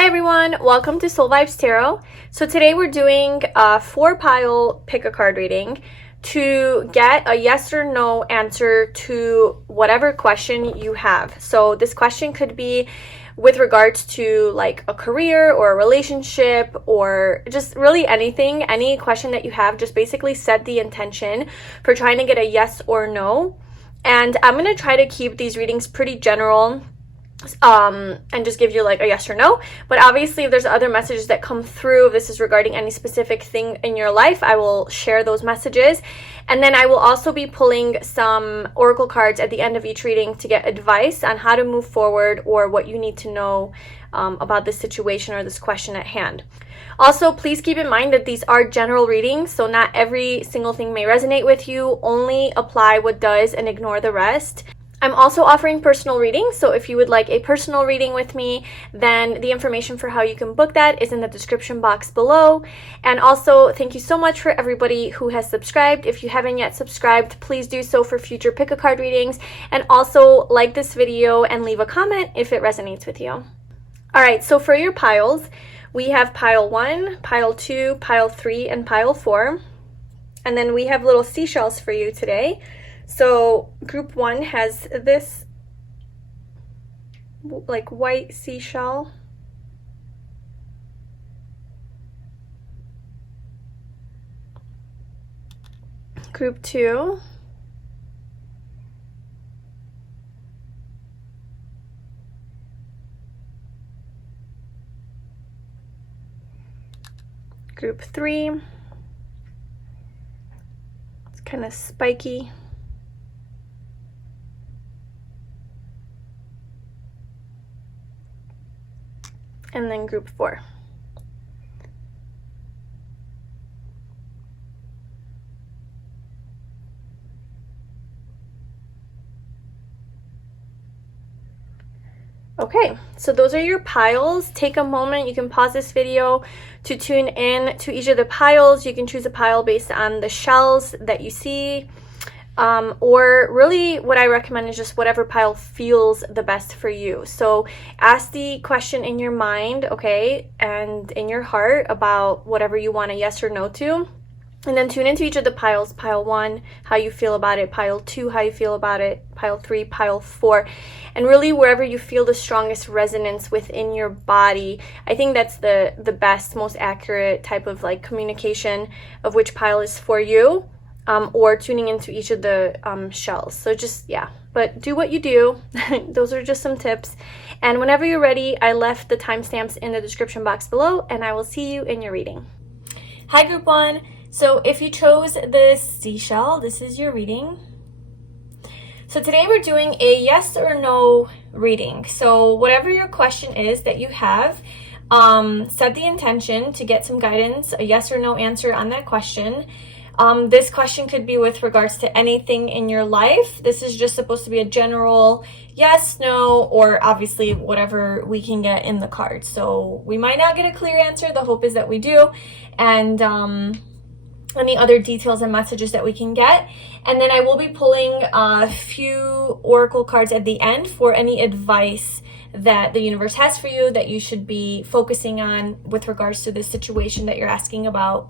Hi everyone, welcome to 𝗧𝗏𝗧𝗧 Tarot. So today we're doing a 4-pile pick a card reading to get a yes or no answer to whatever question you have. So this question could be with regards to like a career or a relationship or just really anything, any question that you have. Just basically set the intention for trying to get a yes or no. And I'm going to try to keep these readings pretty general and just give you like a yes or no, but obviously if there's other messages that come through, if this is regarding any specific thing in your life, I will share those messages. And then I will also be pulling some oracle cards at the end of each reading to get advice on how to move forward or what you need to know about this situation or this question at hand. Also, please keep in mind that these are general readings, so not every single thing may resonate with you. Only apply what does and ignore the rest. I'm also offering personal readings, so if you would like a personal reading with me, then the information for how you can book that is in the description box below. And also, thank you so much for everybody who has subscribed. If you haven't yet subscribed, please do so for future pick a card readings. And also, like this video and leave a comment if it resonates with you. Alright, so for your piles, we have pile 1, pile 2, pile 3, and pile 4. And then we have little seashells for you today. So group 1 has this like white seashell. Group 2 Group 3, it's kind of spiky. And then group 4. Okay, so those are your piles. Take a moment, you can pause this video to tune in to each of the piles. You can choose a pile based on the shells that you see. Or really what I recommend is just whatever pile feels the best for you. So ask the question in your mind, okay, and in your heart about whatever you want a yes or no to. And then tune into each of the piles. Pile 1, how you feel about it. Pile 2, how you feel about it. Pile 3, pile 4. And really wherever you feel the strongest resonance within your body. I think that's the best, most accurate type of like communication of which pile is for you. Or tuning into each of the shells. So just, yeah, but do what you do. Those are just some tips. And whenever you're ready, I left the timestamps in the description box below, and I will see you in your reading. Hi, group 1. So if you chose this seashell, this is your reading. So today we're doing a yes or no reading. So whatever your question is that you have, set the intention to get some guidance, a yes or no answer on that question. This question could be with regards to anything in your life. This is just supposed to be a general yes, no, or obviously whatever we can get in the cards. So we might not get a clear answer. The hope is that we do. And any other details and messages that we can get. And then I will be pulling a few oracle cards at the end for any advice that the universe has for you that you should be focusing on with regards to this situation that you're asking about.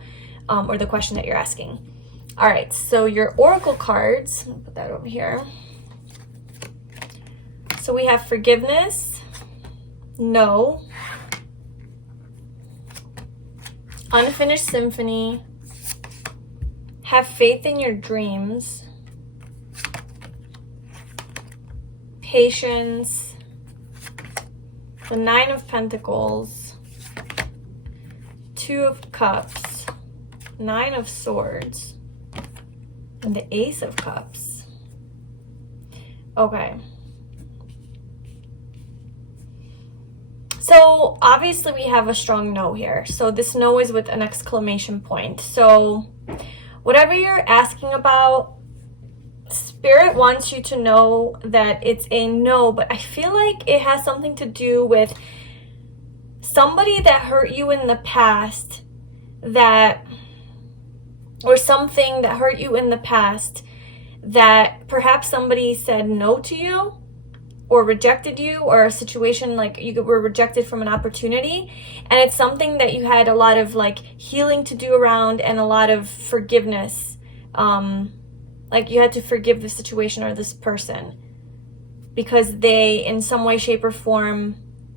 Or the question that you're asking. All right, so your oracle cards, I'll put that over here. So we have forgiveness, no, unfinished symphony, have faith in your dreams, patience, the 9 of Pentacles, 2 of Cups, 9 of Swords, and the Ace of Cups. Okay. So obviously we have a strong no here. So this no is with an exclamation point. So whatever you're asking about, Spirit wants you to know that it's a no, but I feel like it has something to do with somebody that hurt you in the past, or something that hurt you in the past that perhaps somebody said no to you, or rejected you, or a situation like you were rejected from an opportunity, and it's something that you had a lot of like healing to do around and a lot of forgiveness. Like you had to forgive the situation or this person because they in some way, shape, or form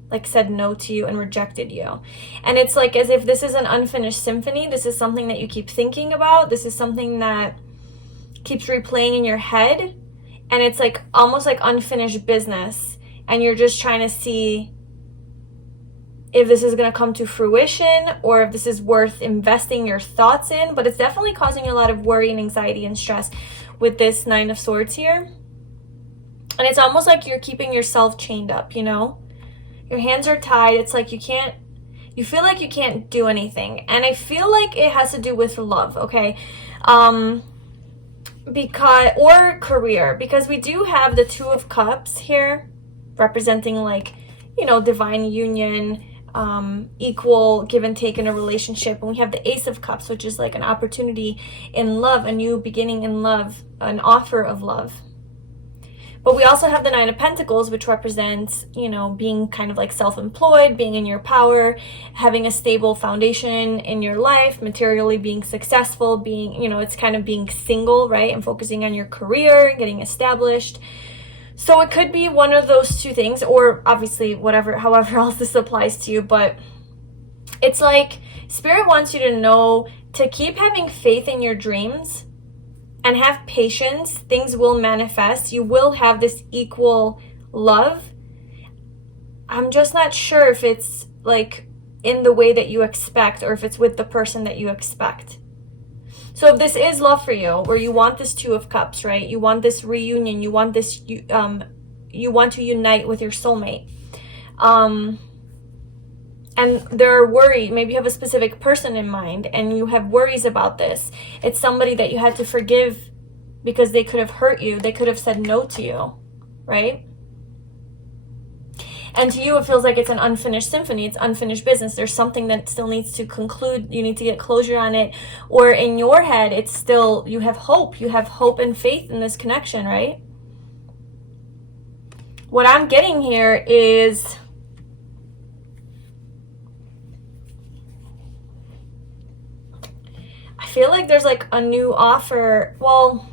like said no to you and rejected you. And it's like as if this is an unfinished symphony. This is something that you keep thinking about. This is something that keeps replaying in your head, and it's like almost like unfinished business, and you're just trying to see if this is going to come to fruition or if this is worth investing your thoughts in. But it's definitely causing a lot of worry and anxiety and stress with this Nine of Swords here. And it's almost like you're keeping yourself chained up, you know? Your hands are tied. It's like you feel like you can't do anything. And I feel like it has to do with love, okay? Or career, because we do have the Two of Cups here representing like, you know, divine union, equal give and take in a relationship. And we have the Ace of Cups, which is like an opportunity in love, a new beginning in love, an offer of love. But we also have the Nine of Pentacles, which represents, you know, being kind of like self-employed, being in your power, having a stable foundation in your life, materially being successful, being, you know, it's kind of being single, right? And focusing on your career, getting established. So it could be one of those two things, or obviously however else this applies to you. But it's like Spirit wants you to know to keep having faith in your dreams and have patience. Things will manifest. You will have this equal love. I'm just not sure if it's like in the way that you expect, or if it's with the person that you expect. So if this is love for you, or you want this Two of Cups, right? You want this reunion. You want this, you want to unite with your soulmate. And they're worried. Maybe you have a specific person in mind and you have worries about this. It's somebody that you had to forgive because they could have hurt you. They could have said no to you, right? And to you, it feels like it's an unfinished symphony. It's unfinished business. There's something that still needs to conclude. You need to get closure on it. Or in your head, it's still, you have hope. You have hope and faith in this connection, right? What I'm getting here is I feel like there's like a new offer. Well,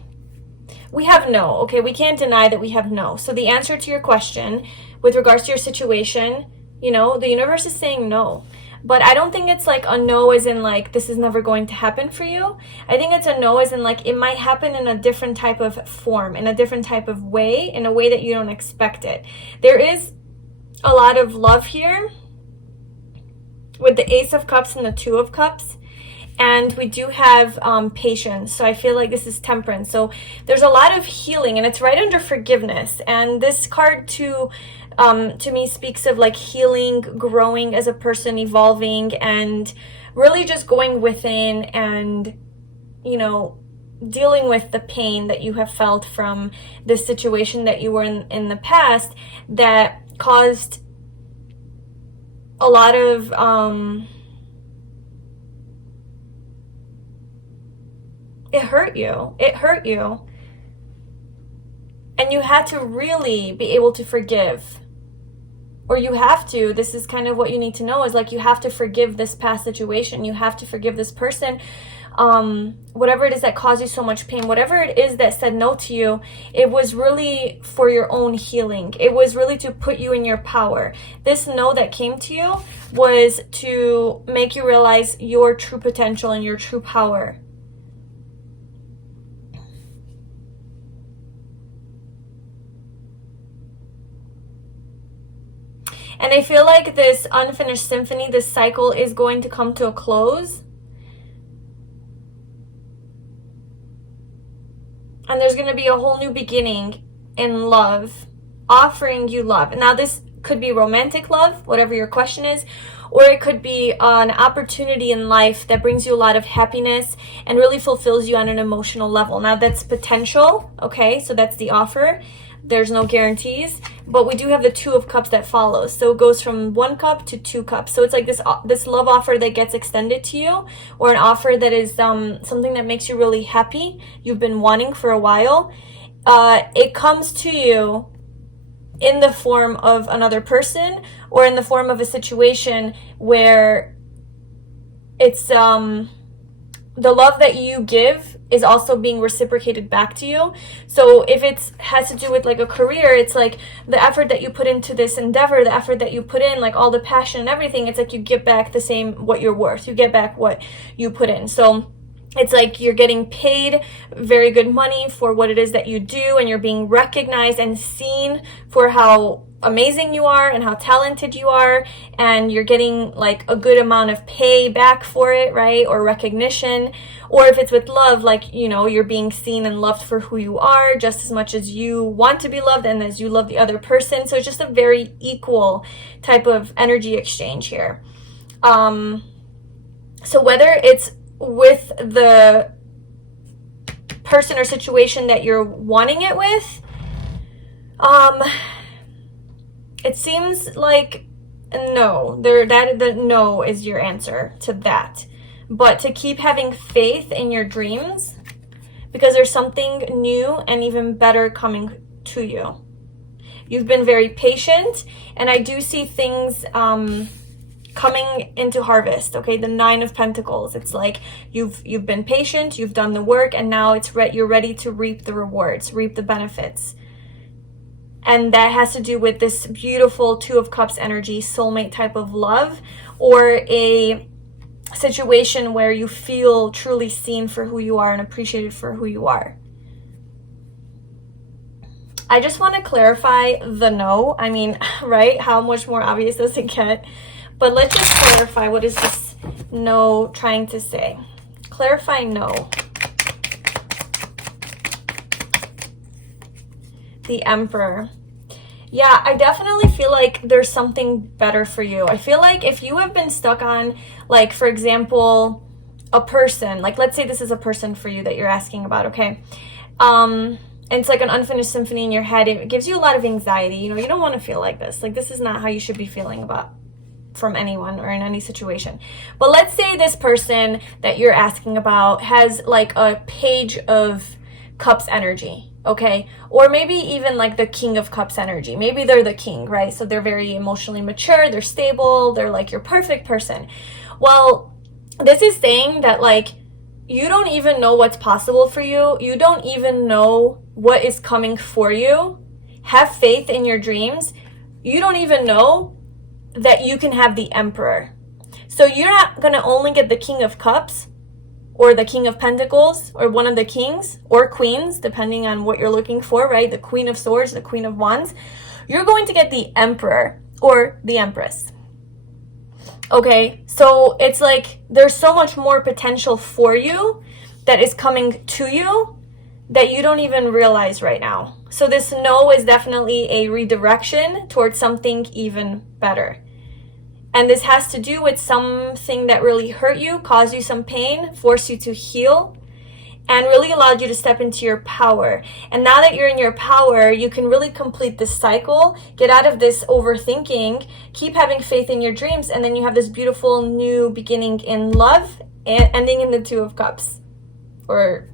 we have no. Okay, we can't deny that we have no. So the answer to your question with regards to your situation, you know, the universe is saying no. But I don't think it's like a no as in like this is never going to happen for you. I think it's a no as in like it might happen in a different type of form, in a different type of way, in a way that you don't expect it. There is a lot of love here with the Ace of Cups and the Two of Cups. And we do have patience. So I feel like this is Temperance. So there's a lot of healing, and it's right under forgiveness. And this card to me speaks of like healing, growing as a person, evolving, and really just going within and, you know, dealing with the pain that you have felt from this situation that you were in the past that caused a lot of it hurt you. It hurt you. And you had to really be able to forgive. Or you have to, this is kind of what you need to know, is like you have to forgive this past situation. You have to forgive this person. Whatever it is that caused you so much pain, whatever it is that said no to you, it was really for your own healing. It was really to put you in your power. This no that came to you was to make you realize your true potential and your true power. And I feel like this unfinished symphony, this cycle is going to come to a close. And there's going to be a whole new beginning in love, offering you love. And now this could be romantic love, whatever your question is, or it could be an opportunity in life that brings you a lot of happiness and really fulfills you on an emotional level. Now that's potential, okay? So that's the offer. There's no guarantees, but we do have the Two of Cups that follows. So it goes from 1 cup to 2 cups. So it's like this love offer that gets extended to you, or an offer that is something that makes you really happy. You've been wanting for a while. It comes to you in the form of another person or in the form of a situation where it's the love that you give is also being reciprocated back to you. So if it has to do with like a career, it's like the effort that you put into this endeavor, the effort that you put in, like all the passion and everything, it's like you get back the same what you're worth. You get back what you put in. So it's like you're getting paid very good money for what it is that you do, and you're being recognized and seen for how amazing you are and how talented you are, and you're getting like a good amount of pay back for it, right? Or recognition. Or if it's with love, like, you know, you're being seen and loved for who you are just as much as you want to be loved and as you love the other person. So it's just a very equal type of energy exchange here. So whether it's with the person or situation that you're wanting it with, it seems like no, the no is your answer to that. But to keep having faith in your dreams, because there's something new and even better coming to you. You've been very patient, and I do see things coming into harvest. Okay, the 9 of Pentacles. It's like you've been patient, you've done the work, and now you're ready to reap the rewards, reap the benefits. And that has to do with this beautiful 2 of Cups energy, soulmate type of love, or a situation where you feel truly seen for who you are and appreciated for who you are. I just want to clarify the no. I mean, right? How much more obvious does it get? But let's just clarify, what is this no trying to say? Clarify no. The Emperor. Yeah, I definitely feel like there's something better for you. I feel like if you have been stuck on, like, for example, a person, like, let's say this is a person for you that you're asking about, okay? And it's like an unfinished symphony in your head. It gives you a lot of anxiety. You know, you don't want to feel like this. Like, this is not how you should be feeling about from anyone or in any situation. But let's say this person that you're asking about has like a Page of Cups energy. Okay, or maybe even like the King of Cups energy. Maybe they're the king, right? So they're very emotionally mature, they're stable, they're like your perfect person. Well, this is saying that like you don't even know what's possible for you. You don't even know what is coming for you. Have faith in your dreams. You don't even know that you can have the Emperor. So you're not going to only get the King of Cups, or the King of Pentacles, or one of the kings or queens, depending on what you're looking for, right? The Queen of Swords, the Queen of Wands. You're going to get the Emperor or the Empress. Okay, so it's like there's so much more potential for you that is coming to you that you don't even realize right now. So this no is definitely a redirection towards something even better. And this has to do with something that really hurt you, caused you some pain, forced you to heal, and really allowed you to step into your power. And now that you're in your power, you can really complete this cycle, get out of this overthinking, keep having faith in your dreams, and then you have this beautiful new beginning in love and ending in the 2 of Cups. Or,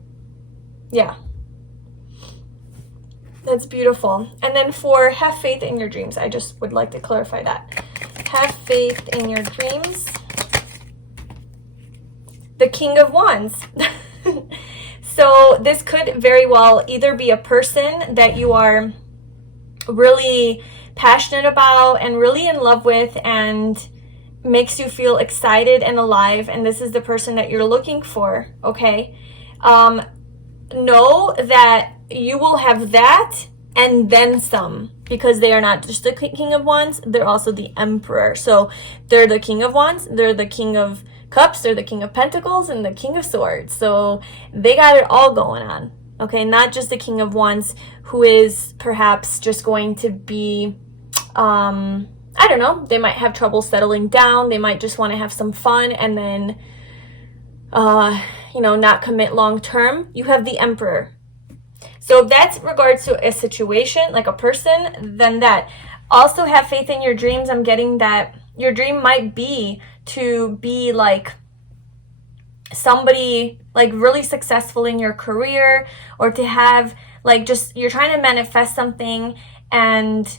yeah. That's beautiful. And then for have faith in your dreams, I just would like to clarify that. Have faith in your dreams. The King of Wands. So this could very well either be a person that you are really passionate about and really in love with and makes you feel excited and alive, and this is the person that you're looking for, okay? Know that you will have that and then some, because they are not just the King of Wands, they're also the Emperor. So they're the King of Wands, they're the King of Cups, they're the King of Pentacles, and the King of Swords. So they got it all going on, okay? Not just the King of Wands, who is perhaps just going to be, I don't know, they might have trouble settling down, they might just want to have some fun and then, you know, not commit long term. You have the Emperor. So if that's regards to a situation, like a person, then that. Also have faith in your dreams. I'm getting that your dream might be to be like somebody like really successful in your career, or to have like just, you're trying to manifest something and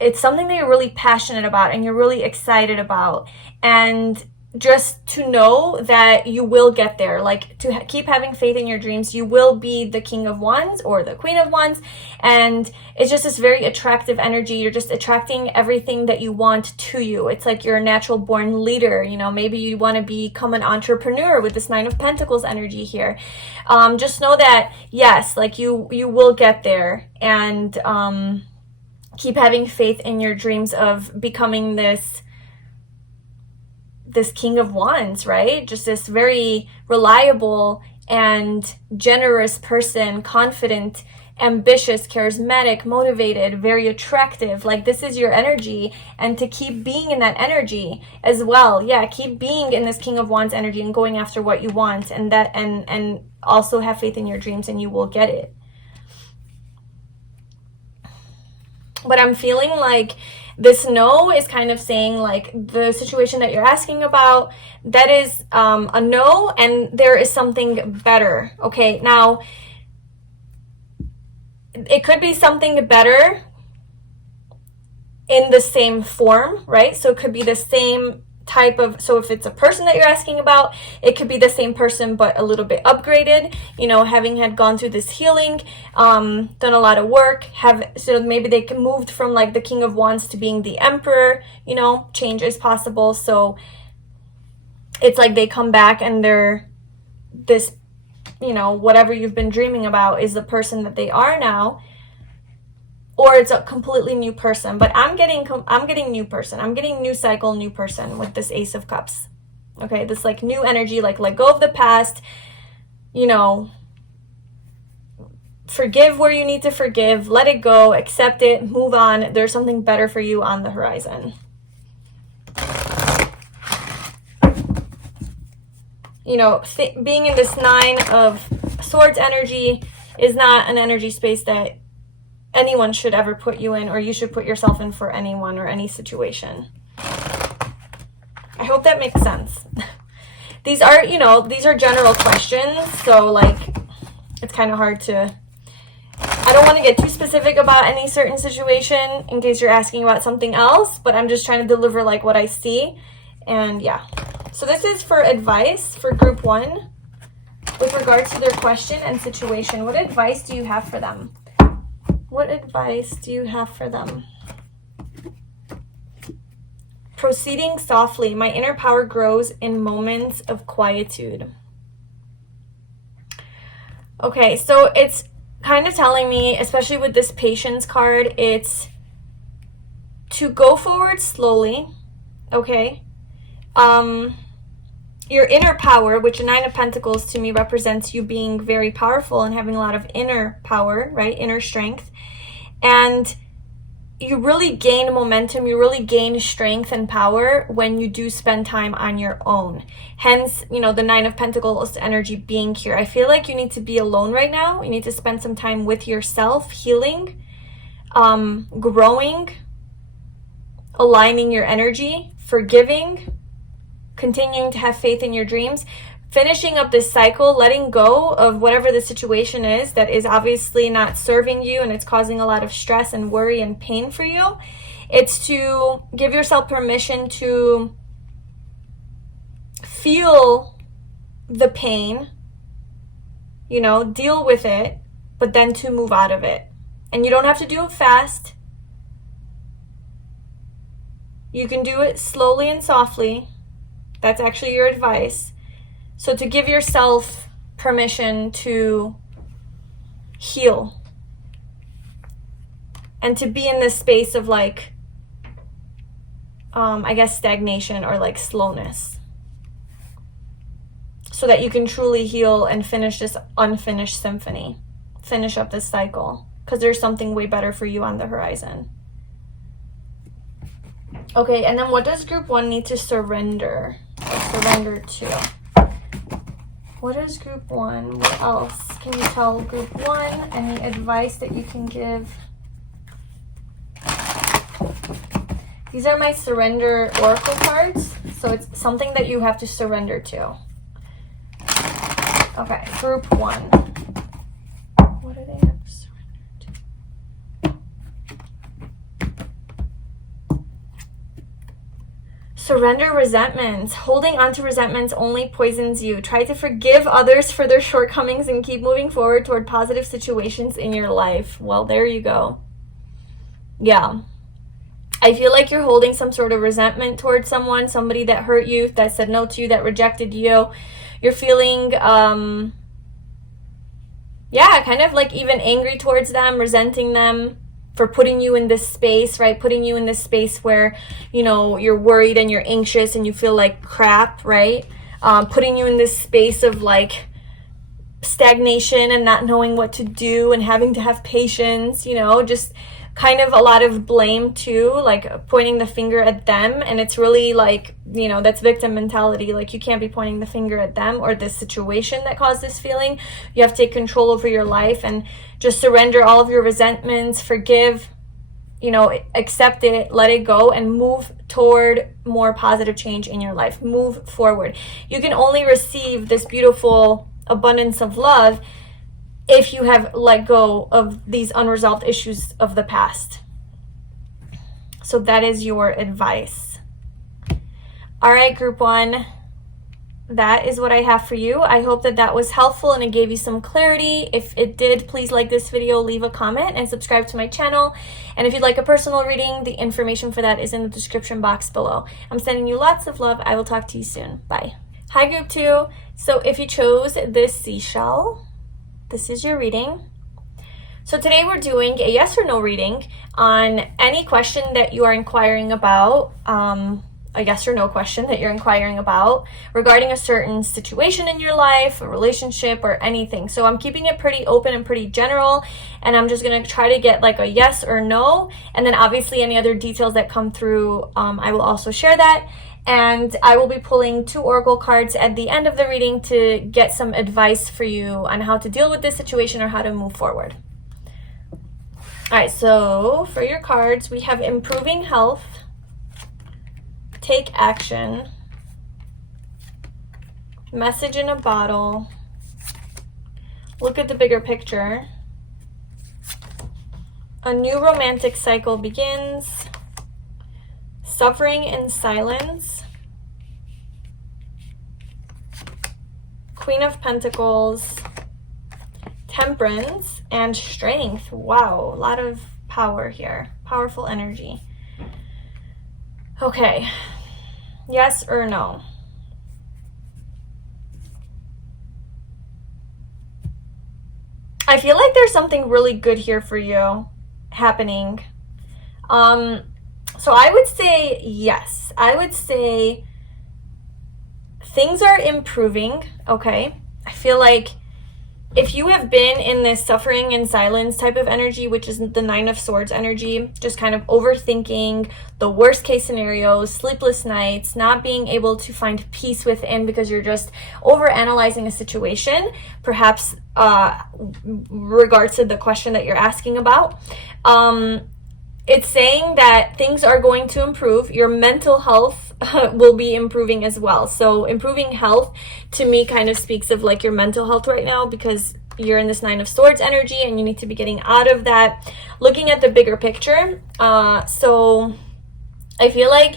it's something that you're really passionate about and you're really excited about. And just to know that you will get there, like to keep having faith in your dreams. You will be the King of Wands or the Queen of Wands, and it's just this very attractive energy. You're just attracting everything that you want to you. It's like you're a natural born leader. You know, maybe you want to become an entrepreneur with this Nine of Pentacles energy here. Just know that, yes, like you will get there, and keep having faith in your dreams of becoming this King of Wands, right? Just this very reliable and generous person, confident, ambitious, charismatic, motivated, very attractive. Like, this is your energy, and to keep being in that energy as well. Yeah, keep being in this King of Wands energy and going after what you want, and that and also have faith in your dreams, and you will get it. But I'm feeling like this no is kind of saying, like, the situation that you're asking about, that is a no, and there is something better. Okay, now it could be something better in the same form, right? So it could be the same type of, so if it's a person that you're asking about, it could be the same person but a little bit upgraded, you know, having had gone through this healing, done a lot of work, so maybe they moved from like the King of Wands to being the Emperor, you know, change is possible. So it's like they come back and they're this, you know, whatever you've been dreaming about is the person that they are now. Or it's a completely new person. But I'm getting new person. I'm getting new cycle, new person with this Ace of Cups. Okay, this like new energy, like let go of the past, you know, forgive where you need to forgive, let it go, accept it, move on. There's something better for you on the horizon. You know, being in this Nine of Swords energy is not an energy space that anyone should ever put you in, or you should put yourself in for anyone or any situation. I hope that makes sense. These are, you know, these are general questions, so like it's kind of hard to, I don't want to get too specific about any certain situation in case you're asking about something else, but I'm just trying to deliver like what I see. And yeah, so this is for advice for group 1 with regards to their question and situation. What advice do you have for them? What advice do you have for them? Proceeding softly. My inner power grows in moments of quietude. Okay, so it's kind of telling me, especially with this Patience card, it's to go forward slowly, okay? Your inner power, which a Nine of Pentacles to me represents you being very powerful and having a lot of inner power, right? Inner strength. And you really gain momentum, you really gain strength and power when you do spend time on your own. Hence, you know, the Nine of Pentacles energy being here. I feel like you need to be alone right now. You need to spend some time with yourself, healing, growing, aligning your energy, forgiving, continuing to have faith in your dreams, finishing up this cycle, letting go of whatever the situation is that is obviously not serving you and it's causing a lot of stress and worry and pain for you. It's to give yourself permission to feel the pain, you know, deal with it, but then to move out of it. And you don't have to do it fast. You can do it slowly and softly. That's actually your advice. So to give yourself permission to heal and to be in this space of like, I guess stagnation or like slowness, so that you can truly heal and finish this unfinished symphony, finish up this cycle, because there's something way better for you on the horizon. Okay, and then what does group 1 need to surrender to? What is group 1? What else can you tell group 1? Any advice that you can give? These are my surrender oracle cards. So it's something that you have to surrender to. Okay, group 1. What do they have to surrender to? Surrender resentments. Holding on to resentments only poisons you. Try to forgive others for their shortcomings and keep moving forward toward positive situations in your life. Well, there you go. Yeah. I feel like you're holding some sort of resentment towards someone, somebody that hurt you, that said no to you, that rejected you. You're feeling, yeah, kind of like even angry towards them, resenting them for putting you in this space, right? Putting you in this space where, you know, you're worried and you're anxious and you feel like crap, right? Putting you in this space of like stagnation and not knowing what to do and having to have patience, you know, just kind of a lot of blame too, like pointing the finger at them. And it's really like, you know, that's victim mentality. Like you can't be pointing the finger at them or this situation that caused this feeling. You have to take control over your life and just surrender all of your resentments, forgive, you know, accept it, let it go, and move toward more positive change in your life. Move forward. You can only receive this beautiful abundance of love if you have let go of these unresolved issues of the past. So that is your advice. All right, group 1, that is what I have for you. I hope that that was helpful and it gave you some clarity. If it did, please like this video, leave a comment, and subscribe to my channel. And if you'd like a personal reading, the information for that is in the description box below. I'm sending you lots of love. I will talk to you soon. Bye. Hi, group 2. So if you chose this seashell, this is your reading. So today we're doing a yes or no reading on any question that you are inquiring about, a yes or no question that you're inquiring about regarding a certain situation in your life, a relationship, or anything. So I'm keeping it pretty open and pretty general, and I'm just going to try to get like a yes or no, and then obviously any other details that come through, I will also share that. And I will be pulling 2 oracle cards at the end of the reading to get some advice for you on how to deal with this situation or how to move forward. All right, so for your cards, we have improving health, take action, message in a bottle, look at the bigger picture, a new romantic cycle begins, suffering in silence, Queen of Pentacles, Temperance, and Strength. Wow, a lot of power here. Powerful energy. Okay, yes or no? I feel like there's something really good here for you happening. So I would say yes. I would say things are improving, okay? I feel like if you have been in this suffering in silence type of energy, which is the 9 of Swords energy, just kind of overthinking the worst case scenarios, sleepless nights, not being able to find peace within because you're just overanalyzing a situation, perhaps regards to the question that you're asking about. It's saying that things are going to improve. Your mental health will be improving as well. So improving health to me kind of speaks of like your mental health right now, because you're in this 9 of Swords energy and you need to be getting out of that. Looking at the bigger picture. So I feel like,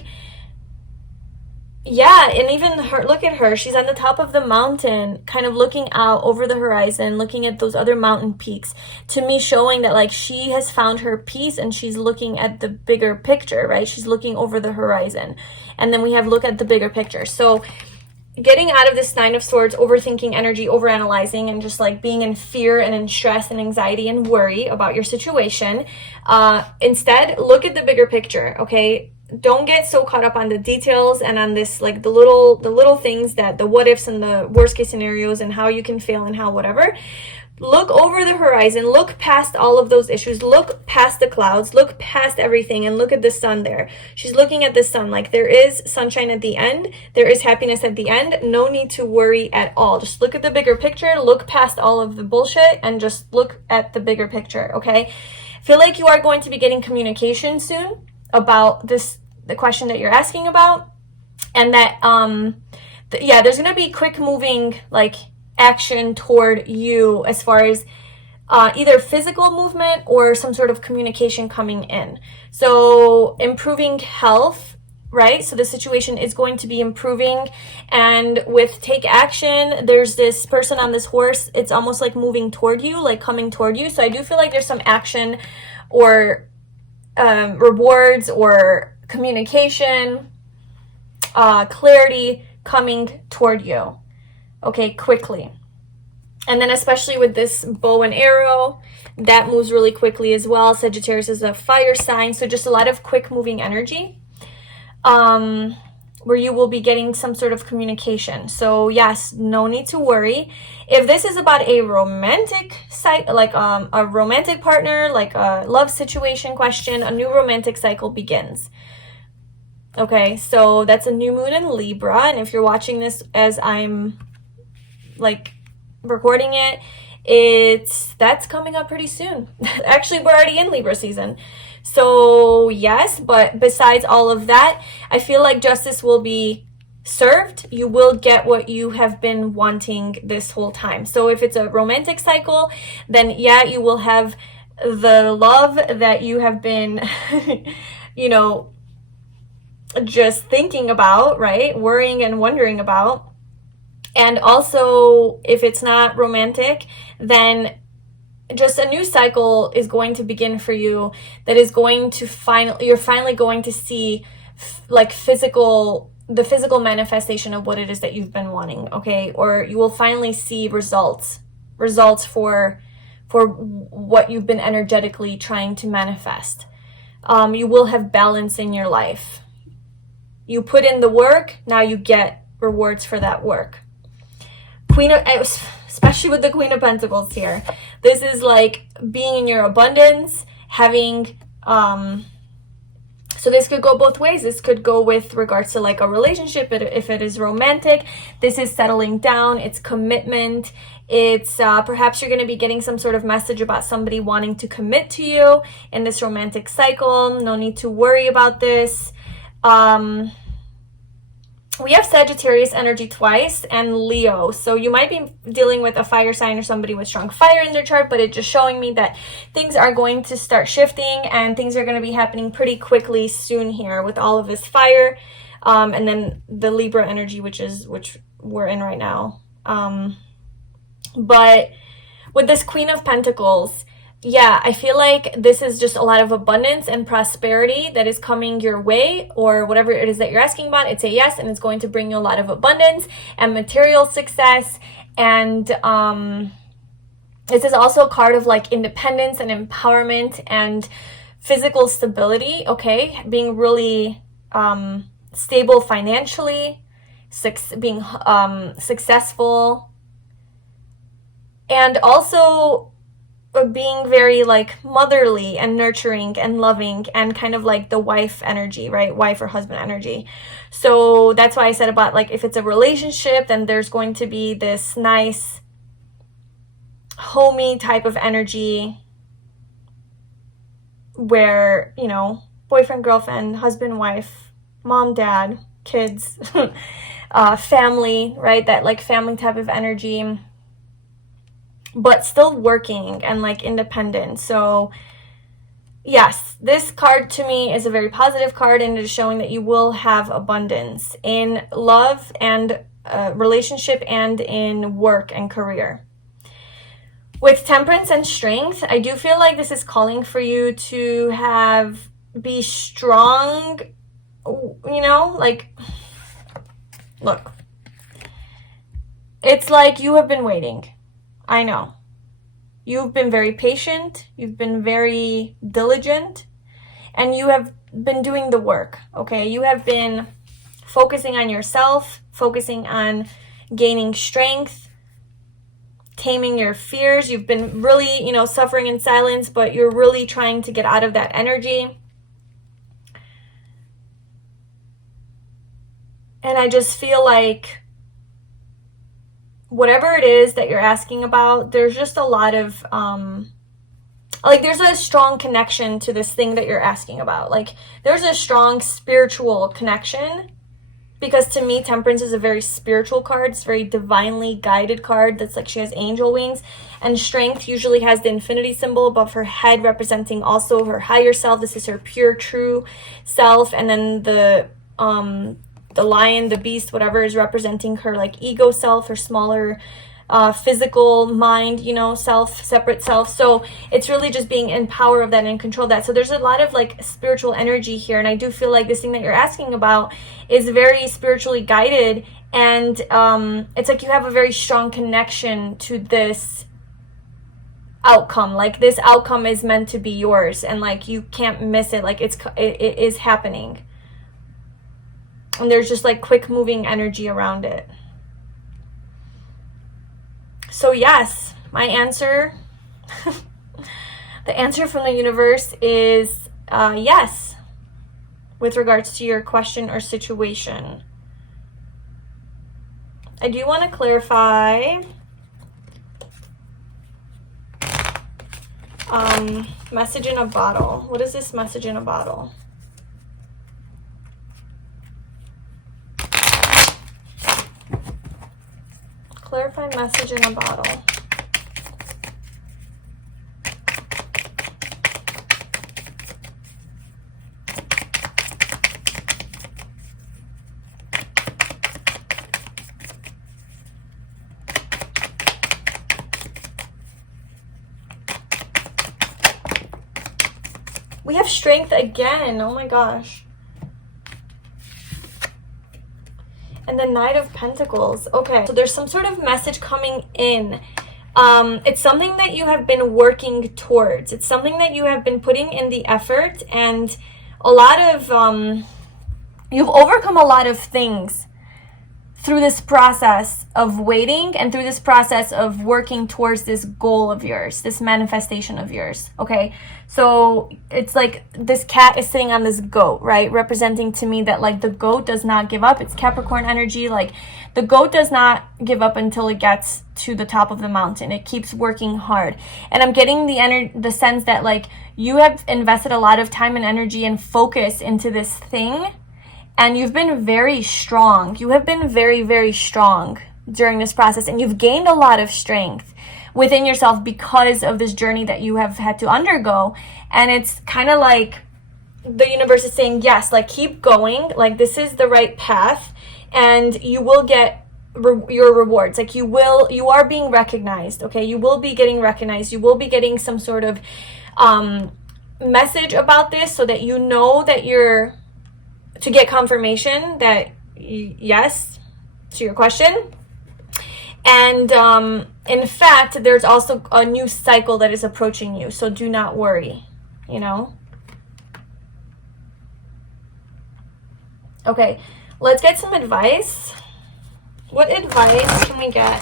yeah, and even her, look at her, she's on the top of the mountain, kind of looking out over the horizon, looking at those other mountain peaks, to me showing that like she has found her peace and she's looking at the bigger picture, right? She's looking over the horizon. And then we have look at the bigger picture. So getting out of this 9 of Swords, overthinking energy, overanalyzing, and just like being in fear and in stress and anxiety and worry about your situation. Instead, look at the bigger picture, okay? Don't get so caught up on the details and on this, like the little things, that the what ifs and the worst case scenarios and how you can fail and how whatever. Look over the horizon, look past all of those issues, look past the clouds, look past everything, and look at the sun there. She's looking at the sun, like there is sunshine at the end, there is happiness at the end, no need to worry at all. Just look at the bigger picture, look past all of the bullshit, and just look at the bigger picture, okay? Feel like you are going to be getting communication soon about this, the question that you're asking about, and that yeah, there's gonna be quick moving like action toward you as far as either physical movement or some sort of communication coming in. So improving health right? So the situation is going to be improving. And with take action, there's this person on this horse. It's almost like moving toward you, like coming toward you. So I do feel like there's some action or rewards or communication, clarity coming toward you, okay, quickly. And then especially with this bow and arrow, that moves really quickly as well. Sagittarius is a fire sign, so just a lot of quick moving energy, where you will be getting some sort of communication. So yes, no need to worry. If this is about a romantic like a romantic partner, like a love situation question, a new romantic cycle begins. Okay, so that's a new moon in Libra, and if you're watching this as I'm like recording it, that's coming up pretty soon. Actually, we're already in Libra season. So yes, but besides all of that, I feel like justice will be served. You will get what you have been wanting this whole time. So if it's a romantic cycle, then yeah, you will have the love that you have been you know, just thinking about, right? Worrying and wondering about. And also, if it's not romantic, then just a new cycle is going to begin for you that is going to you're finally going to see like the physical manifestation of what it is that you've been wanting, okay? Or you will finally see results for what you've been energetically trying to manifest. You will have balance in your life. You put in the work, now you get rewards for that work. Especially with the Queen of Pentacles here, this is like being in your abundance, having so this could go both ways. This could go with regards to like a relationship, but if it is romantic, this is settling down, it's commitment, it's perhaps you're going to be getting some sort of message about somebody wanting to commit to you in this romantic cycle. No need to worry about this. We have Sagittarius energy twice and Leo. So you might be dealing with a fire sign or somebody with strong fire in their chart, but it's just showing me that things are going to start shifting and things are going to be happening pretty quickly soon here with all of this fire. And then the Libra energy, which we're in right now. But with this Queen of Pentacles, yeah, I feel like this is just a lot of abundance and prosperity that is coming your way, or whatever it is that you're asking about. It's a yes, and it's going to bring you a lot of abundance and material success. And this is also a card of like independence and empowerment and physical stability, okay? Being really stable financially, being successful, and also being very like motherly and nurturing and loving and kind of like the wife energy, right? Wife or husband energy. So that's why I said about like if it's a relationship, then there's going to be this nice homey type of energy where, you know, boyfriend, girlfriend, husband, wife, mom, dad, kids, family, right? That like family type of energy, but still working and like independent. So yes, this card to me is a very positive card, and it is showing that you will have abundance in love and relationship and in work and career. With Temperance and Strength, I do feel like this is calling for you to be strong, you know, like, look, it's like you have been waiting. I know. You've been very patient, you've been very diligent, and you have been doing the work, okay? You have been focusing on yourself, focusing on gaining strength, taming your fears. You've been really, you know, suffering in silence, but you're really trying to get out of that energy. And I just feel like whatever it is that you're asking about, there's just a lot of, like there's a strong connection to this thing that you're asking about. Like there's a strong spiritual connection, because to me, Temperance is a very spiritual card. It's a very divinely guided card. That's like she has angel wings. And Strength usually has the infinity symbol above her head, representing also her higher self. This is her pure, true self. And then the the lion, the beast, whatever is representing her like ego self, her smaller physical mind, you know, self, separate self. So it's really just being in power of that and in control of that. So there's a lot of like spiritual energy here, and I do feel like this thing that you're asking about is very spiritually guided, and it's like you have a very strong connection to this outcome. Like this outcome is meant to be yours, and like you can't miss it. Like it is happening, and there's just like quick moving energy around it. So yes, my answer, the answer from the universe is yes, with regards to your question or situation. I do want to clarify message in a bottle. What is this message in a bottle? Clarify message in a bottle. We have strength again. Oh my gosh. And the Knight of Pentacles. Okay, so there's some sort of message coming in. It's something that you have been working towards. It's something that you have been putting in the effort, and a lot of you've overcome a lot of things through this process of waiting and through this process of working towards this goal of yours, this manifestation of yours. Okay, so it's like this cat is sitting on this goat, right? Representing to me that like the goat does not give up. It's Capricorn energy. Like the goat does not give up until it gets to the top of the mountain. It keeps working hard. And I'm getting the sense that like you have invested a lot of time and energy and focus into this thing, and you've been very strong. You have been very, very strong during this process, and you've gained a lot of strength within yourself because of this journey that you have had to undergo. And it's kind of like the universe is saying, yes, like keep going, like this is the right path, and you will get your rewards. Like you are being recognized. Okay, you will be getting recognized. You will be getting some sort of message about this, so that you know that you're to get confirmation that yes to your question. And in fact, there's also a new cycle that is approaching you, so do not worry, you know. Okay, let's get some advice. What advice can we get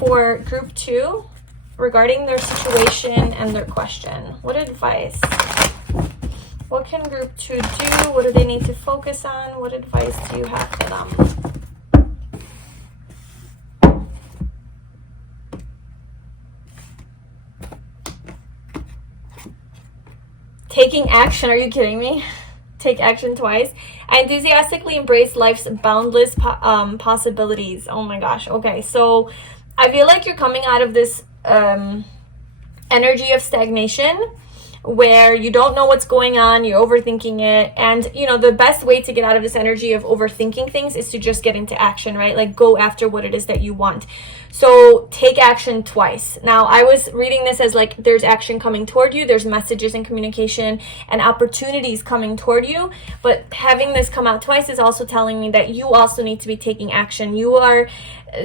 for group 2 regarding their situation and their question? What advice? What can group 2 do? What do they need to focus on? What advice do you have for them? Taking action. Are you kidding me? Take action twice. I enthusiastically embrace life's boundless possibilities. Oh my gosh. Okay, so I feel like you're coming out of this energy of stagnation, where you don't know what's going on, you're overthinking it. And you know, the best way to get out of this energy of overthinking things is to just get into action, right? Like go after what it is that you want. So take action twice. Now, I was reading this as like there's action coming toward you, there's messages and communication and opportunities coming toward you, but having this come out twice is also telling me that you also need to be taking action.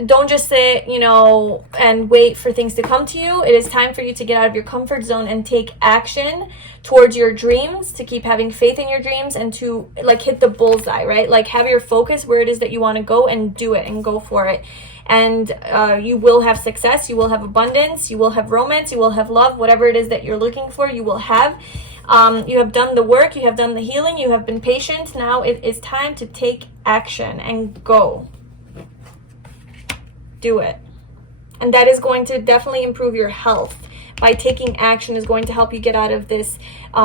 Don't just sit, you know, and wait for things to come to you. It is time for you to get out of your comfort zone and take action towards your dreams, to keep having faith in your dreams, and to like hit the bullseye, right? Like have your focus where it is that you want to go and do it and go for it. And you will have success, you will have abundance, you will have romance, you will have love, whatever it is that you're looking for, you will have. You have done the work, you have done the healing, you have been patient. Now it is time to take action and go. Do it. And that is going to definitely improve your health. by taking action is going to help you get out of this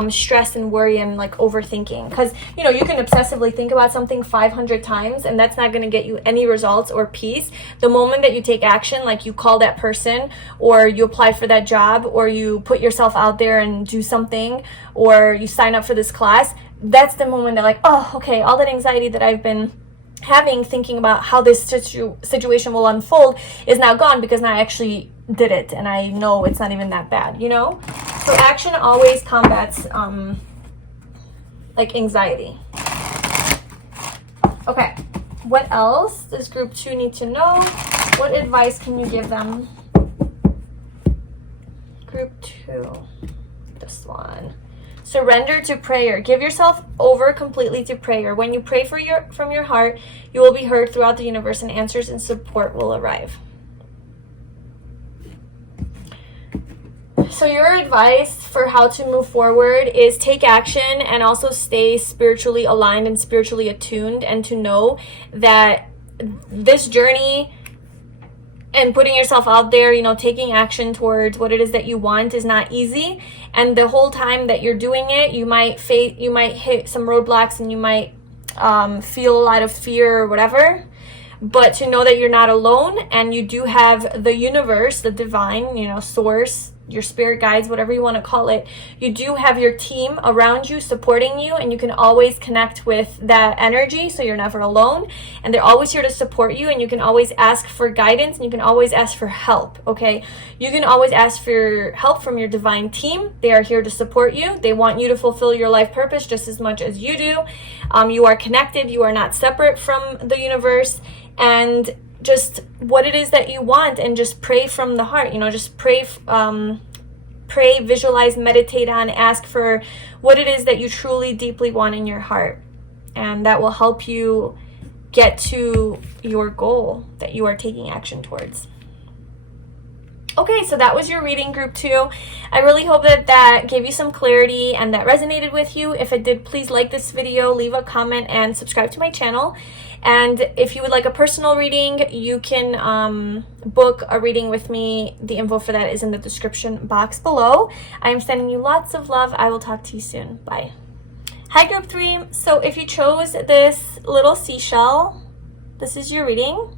stress and worry and like overthinking. Because, you know, you can obsessively think about something 500 times and that's not going to get you any results or peace. The moment that you take action, like you call that person, or you apply for that job, or you put yourself out there and do something, or you sign up for this class, that's the moment that like, oh, okay, all that anxiety that I've been having thinking about how this situation will unfold is now gone, because now I actually did it and I know it's not even that bad, you know? So action always combats like anxiety. Okay, what else does group 2 need to know? What advice can you give them? Group 2, this one. Surrender to prayer. Give yourself over completely to prayer. When you pray from your heart, you will be heard throughout the universe, and answers and support will arrive. So your advice for how to move forward is take action and also stay spiritually aligned and spiritually attuned, and to know that this journey and putting yourself out there, you know, taking action towards what it is that you want is not easy. And the whole time that you're doing it, you might hit some roadblocks, and you might feel a lot of fear or whatever. But to know that you're not alone, and you do have the universe, the divine, you know, source, your spirit guides, whatever you want to call it, you do have your team around you supporting you, and you can always connect with that energy, so you're never alone, and they're always here to support you, and you can always ask for guidance, and you can always ask for help. Okay, you can always ask for help from your divine team. They are here to support you. They want you to fulfill your life purpose just as much as you do. You are connected. You are not separate from the universe. And just what it is that you want, and just pray from the heart, you know, just pray, visualize, meditate on, ask for what it is that you truly deeply want in your heart, and that will help you get to your goal that you are taking action towards. Okay, so that was your reading, group 2. I really hope that gave you some clarity and that resonated with you. If it did, please like this video, leave a comment, and subscribe to my channel. And if you would like a personal reading, you can book a reading with me. The info for that is in the description box below. I am sending you lots of love. I will talk to you soon. Bye. Hi, group 3. So if you chose this little seashell, this is your reading.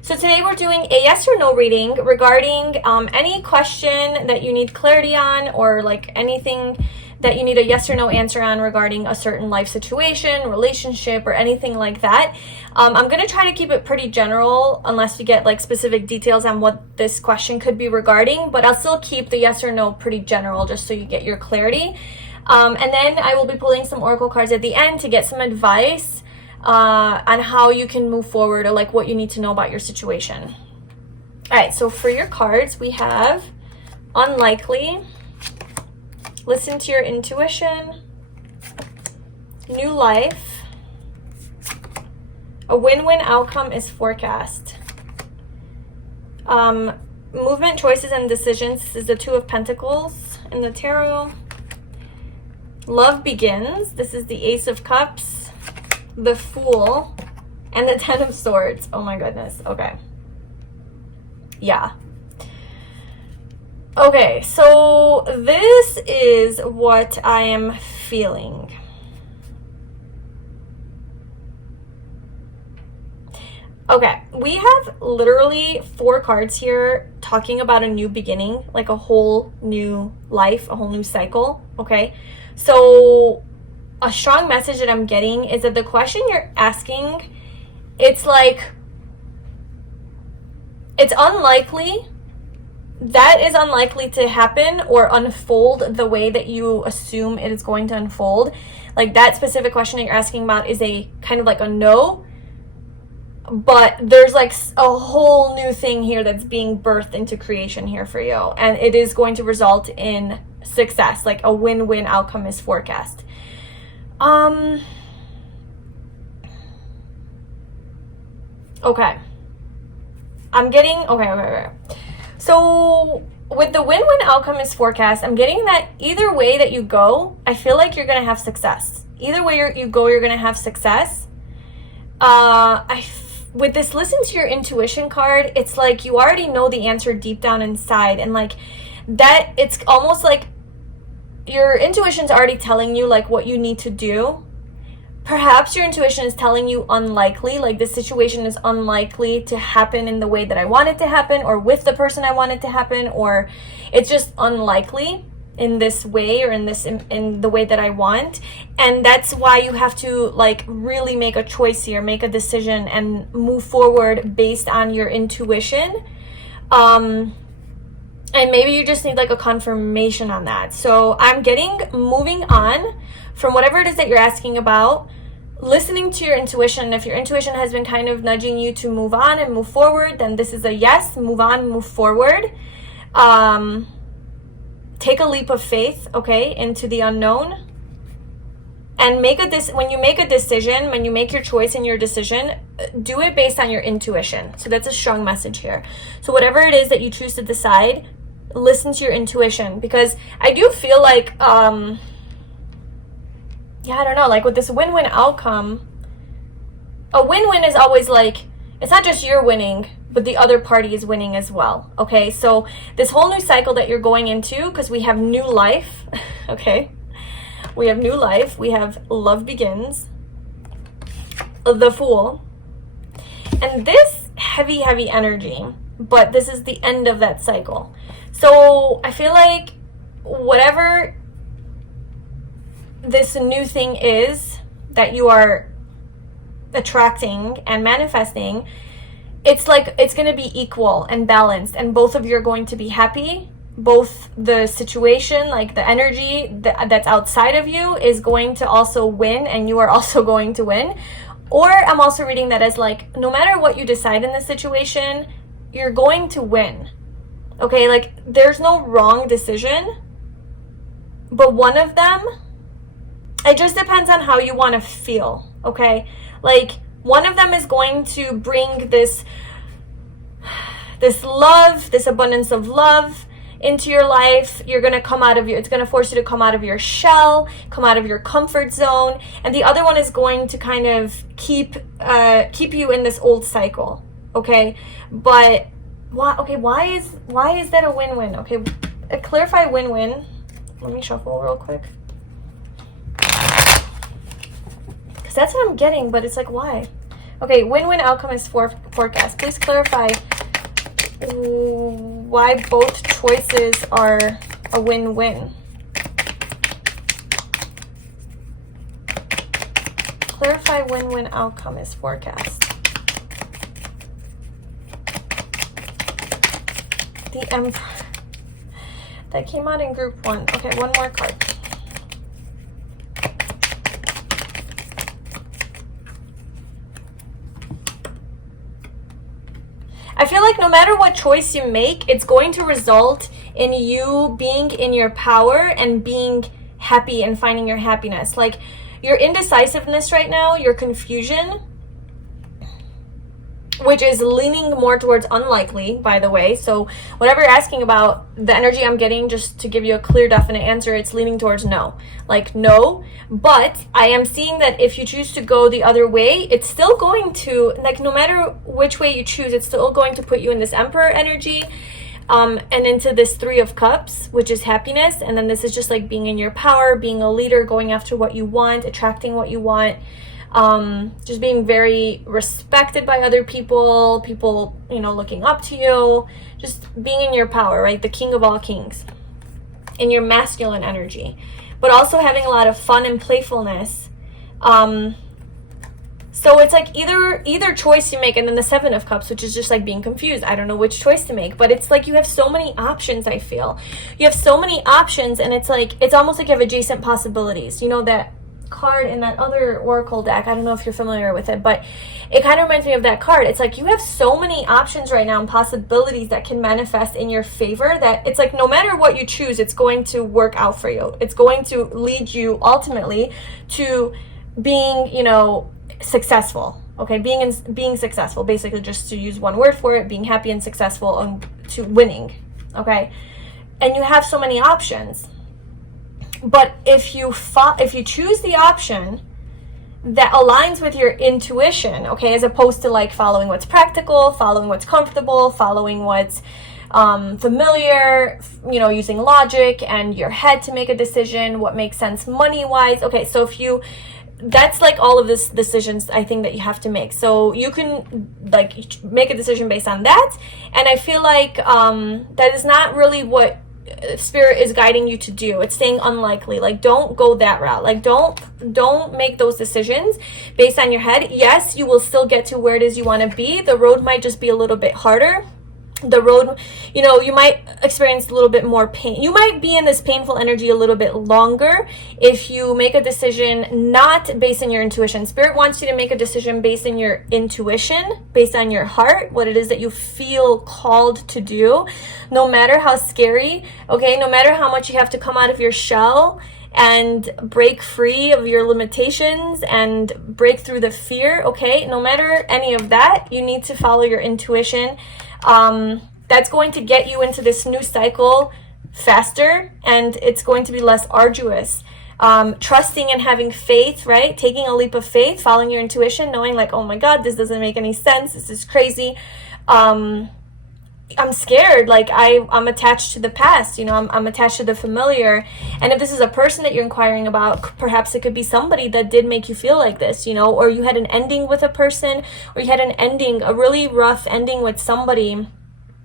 So today we're doing a yes or no reading regarding any question that you need clarity on, or like anything that you need a yes or no answer on regarding a certain life situation, relationship, or anything like that. I'm going to try to keep it pretty general unless you get like specific details on what this question could be regarding, but I'll still keep the yes or no pretty general just so you get your clarity. And then I will be pulling some oracle cards at the end to get some advice on how you can move forward, or like what you need to know about your situation. All right, so for your cards, we have unlikely, listen to your intuition, new life, a win-win outcome is forecast, movement, choices, and decisions. This is the 2 of Pentacles in the tarot. Love begins. This is the Ace of Cups, the Fool, and the 10 of Swords. Oh my goodness. Okay. Yeah. Okay, so this is what I am feeling. Okay, we have literally 4 cards here talking about a new beginning, like a whole new life, a whole new cycle. Okay, so a strong message that I'm getting is that the question you're asking, it's like, it's unlikely. That is unlikely to happen or unfold the way that you assume it is going to unfold. Like that specific question that you're asking about is a kind of like a no, but there's like a whole new thing here that's being birthed into creation here for you, and it is going to result in success. Like a win-win outcome is forecast. Okay. I'm getting, okay. So with the win-win outcome is forecast, I'm getting that either way that you go, I feel like you're going to have success. Either way you go, you're going to have success. With this listen to your intuition card, it's like you already know the answer deep down inside, and like that it's almost like your intuition's already telling you like what you need to do. Perhaps your intuition is telling you unlikely, like this situation is unlikely to happen in the way that I want it to happen, or with the person I want it to happen, or it's just unlikely in this way, or in the way that I want. And that's why you have to like really make a choice here, make a decision, and move forward based on your intuition. And maybe you just need like a confirmation on that. So I'm getting moving on from whatever it is that you're asking about, listening to your intuition. If your intuition has been kind of nudging you to move on and move forward, then this is a yes, move on, move forward. Take a leap of faith, okay, into the unknown. And when you make a decision, when you make your choice and your decision, do it based on your intuition. So that's a strong message here. So whatever it is that you choose to decide, listen to your intuition, because I do feel like yeah, I don't know, like with this win-win outcome, a win-win is always like, it's not just you're winning, but the other party is winning as well, okay? So this whole new cycle that you're going into, because we have new life, okay? We have new life, we have love begins, the Fool, and this heavy energy, but this is the end of that cycle. So I feel like whatever this new thing is that you are attracting and manifesting, it's like it's going to be equal and balanced, and both of you are going to be happy. Both the situation, like the energy that's outside of you, is going to also win, and you are also going to win. Or I'm also reading that as like, no matter what you decide in this situation, you're going to win, okay? Like there's no wrong decision, but one of them, it just depends on how you want to feel, okay? Like one of them is going to bring this love, this abundance of love into your life. You're going to come out of it's going to force you to come out of your shell, come out of your comfort zone. And the other one is going to kind of keep you in this old cycle, okay? But why is that a win-win? Okay, clarify win-win. Let me shuffle real quick. That's what I'm getting, but it's like, why? Okay, win-win outcome is forecast. Please clarify why both choices are a win-win. Clarify win-win outcome is forecast. The Emperor. That came out in group 1. Okay, one more card. I feel like no matter what choice you make, it's going to result in you being in your power and being happy and finding your happiness. Like your indecisiveness right now, your confusion, which is leaning more towards unlikely, by the way. So whatever you're asking about, the energy I'm getting, just to give you a clear, definite answer, it's leaning towards no. Like no, but I am seeing that if you choose to go the other way, it's still going to, like no matter which way you choose, it's still going to put you in this Emperor energy and into this 3 of Cups, which is happiness. And then this is just like being in your power, being a leader, going after what you want, attracting what you want. Just being very respected by other people, you know, looking up to you, just being in your power, right? The king of all kings, in your masculine energy, but also having a lot of fun and playfulness. So it's like either choice you make, and then the 7 of Cups, which is just like being confused. I don't know which choice to make, but it's like you have so many options. I feel you have so many options, and it's like, it's almost like you have adjacent possibilities. You know, that card in that other oracle deck, I don't know if you're familiar with it, but it kind of reminds me of that card. It's like you have so many options right now and possibilities that can manifest in your favor, that it's like no matter what you choose, it's going to work out for you. It's going to lead you ultimately to being, you know, successful. Okay, being successful, basically, just to use one word for it, being happy and successful, and to winning. Okay, and you have so many options. But if you choose the option that aligns with your intuition, okay, as opposed to like following what's practical, following what's comfortable, following what's familiar, you know, using logic and your head to make a decision, what makes sense money-wise. Okay, so if you, that's like all of this decisions I think that you have to make. So you can like make a decision based on that. And I feel like that is not really what Spirit is guiding you to do. It's saying unlikely. Like, don't go that route. Like, don't make those decisions based on your head. Yes, you will still get to where it is you want to be. The road might just be a little bit harder. The road, you know, you might experience a little bit more pain. You might be in this painful energy a little bit longer if you make a decision not based on your intuition. Spirit wants you to make a decision based on your intuition, based on your heart, what it is that you feel called to do, no matter how scary, okay, no matter how much you have to come out of your shell and break free of your limitations and break through the fear, okay, no matter any of that, you need to follow your intuition. That's going to get you into this new cycle faster, and it's going to be less arduous. Trusting and having faith, right? Taking a leap of faith, following your intuition, knowing like, oh my God, this doesn't make any sense. This is crazy. I'm scared. Like I'm attached to the past, you know, I'm attached to the familiar. And if this is a person that you're inquiring about, perhaps it could be somebody that did make you feel like this, you know, or you had an ending with a person, or you had an ending, a really rough ending with somebody,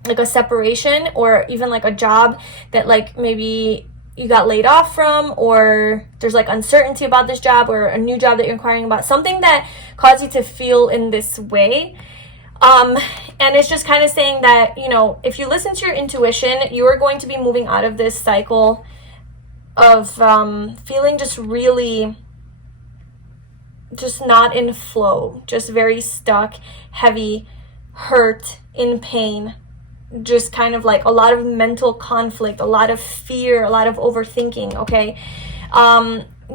like a separation, or even like a job that like maybe you got laid off from, or there's like uncertainty about this job, or a new job that you're inquiring about, something that caused you to feel in this way. And it's just kind of saying that, you know, if you listen to your intuition, you are going to be moving out of this cycle of feeling just really just not in flow, just very stuck, heavy, hurt, in pain, just kind of like a lot of mental conflict, a lot of fear, a lot of overthinking, okay?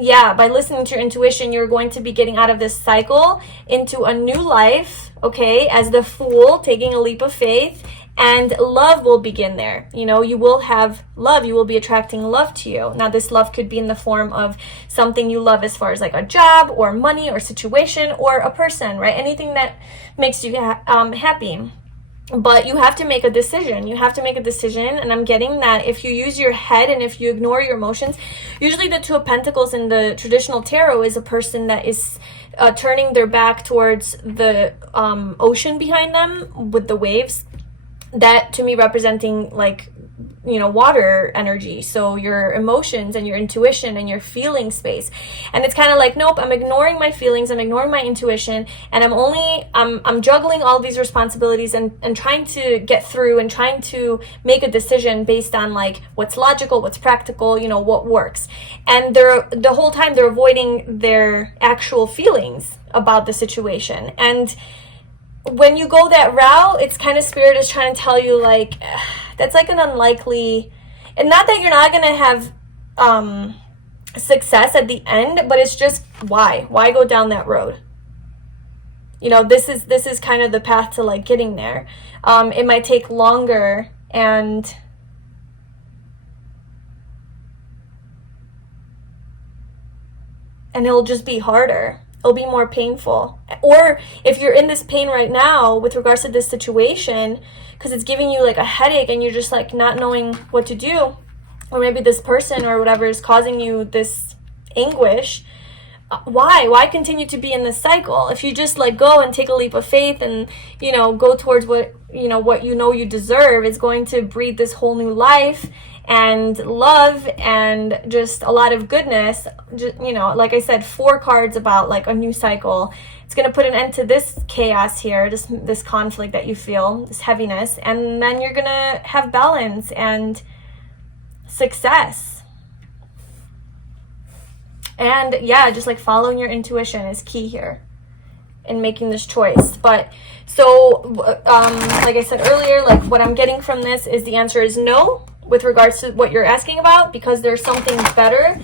Yeah, by listening to your intuition, you're going to be getting out of this cycle into a new life, okay, as the Fool, taking a leap of faith, and love will begin there. You know, you will have love. You will be attracting love to you. Now, this love could be in the form of something you love as far as like a job or money or situation or a person, right? Anything that makes you happy. But you have to make a decision. You have to make a decision. And I'm getting that if you use your head and if you ignore your emotions, usually the Two of Pentacles in the traditional tarot is a person that is turning their back towards the ocean behind them with the waves. That to me representing like, you know, water energy. So your emotions and your intuition and your feeling space. And it's kind of like, nope, I'm ignoring my feelings, I'm ignoring my intuition, and I'm juggling all these responsibilities and trying to get through and trying to make a decision based on like what's logical, what's practical, you know, what works. And the whole time they're avoiding their actual feelings about the situation. And when you go that route, it's kind of Spirit is trying to tell you like, that's like an unlikely, and not that you're not going to have success at the end, but it's just why go down that road? You know, this is kind of the path to like getting there. It might take longer, and it'll just be harder. It'll be more painful. Or if you're in this pain right now with regards to this situation, because it's giving you like a headache and you're just like not knowing what to do, or maybe this person or whatever is causing you this anguish, why continue to be in this cycle? If you just like go and take a leap of faith and, you know, go towards what you deserve, is going to breed this whole new life and love and just a lot of goodness. Just, you know, like I said, 4 cards about like a new cycle. It's going to put an end to this chaos here, this conflict that you feel, this heaviness, and then you're going to have balance and success. And yeah, just like following your intuition is key here in making this choice. But so like I said earlier, like what I'm getting from this is the answer is no with regards to what you're asking about, because there's something better.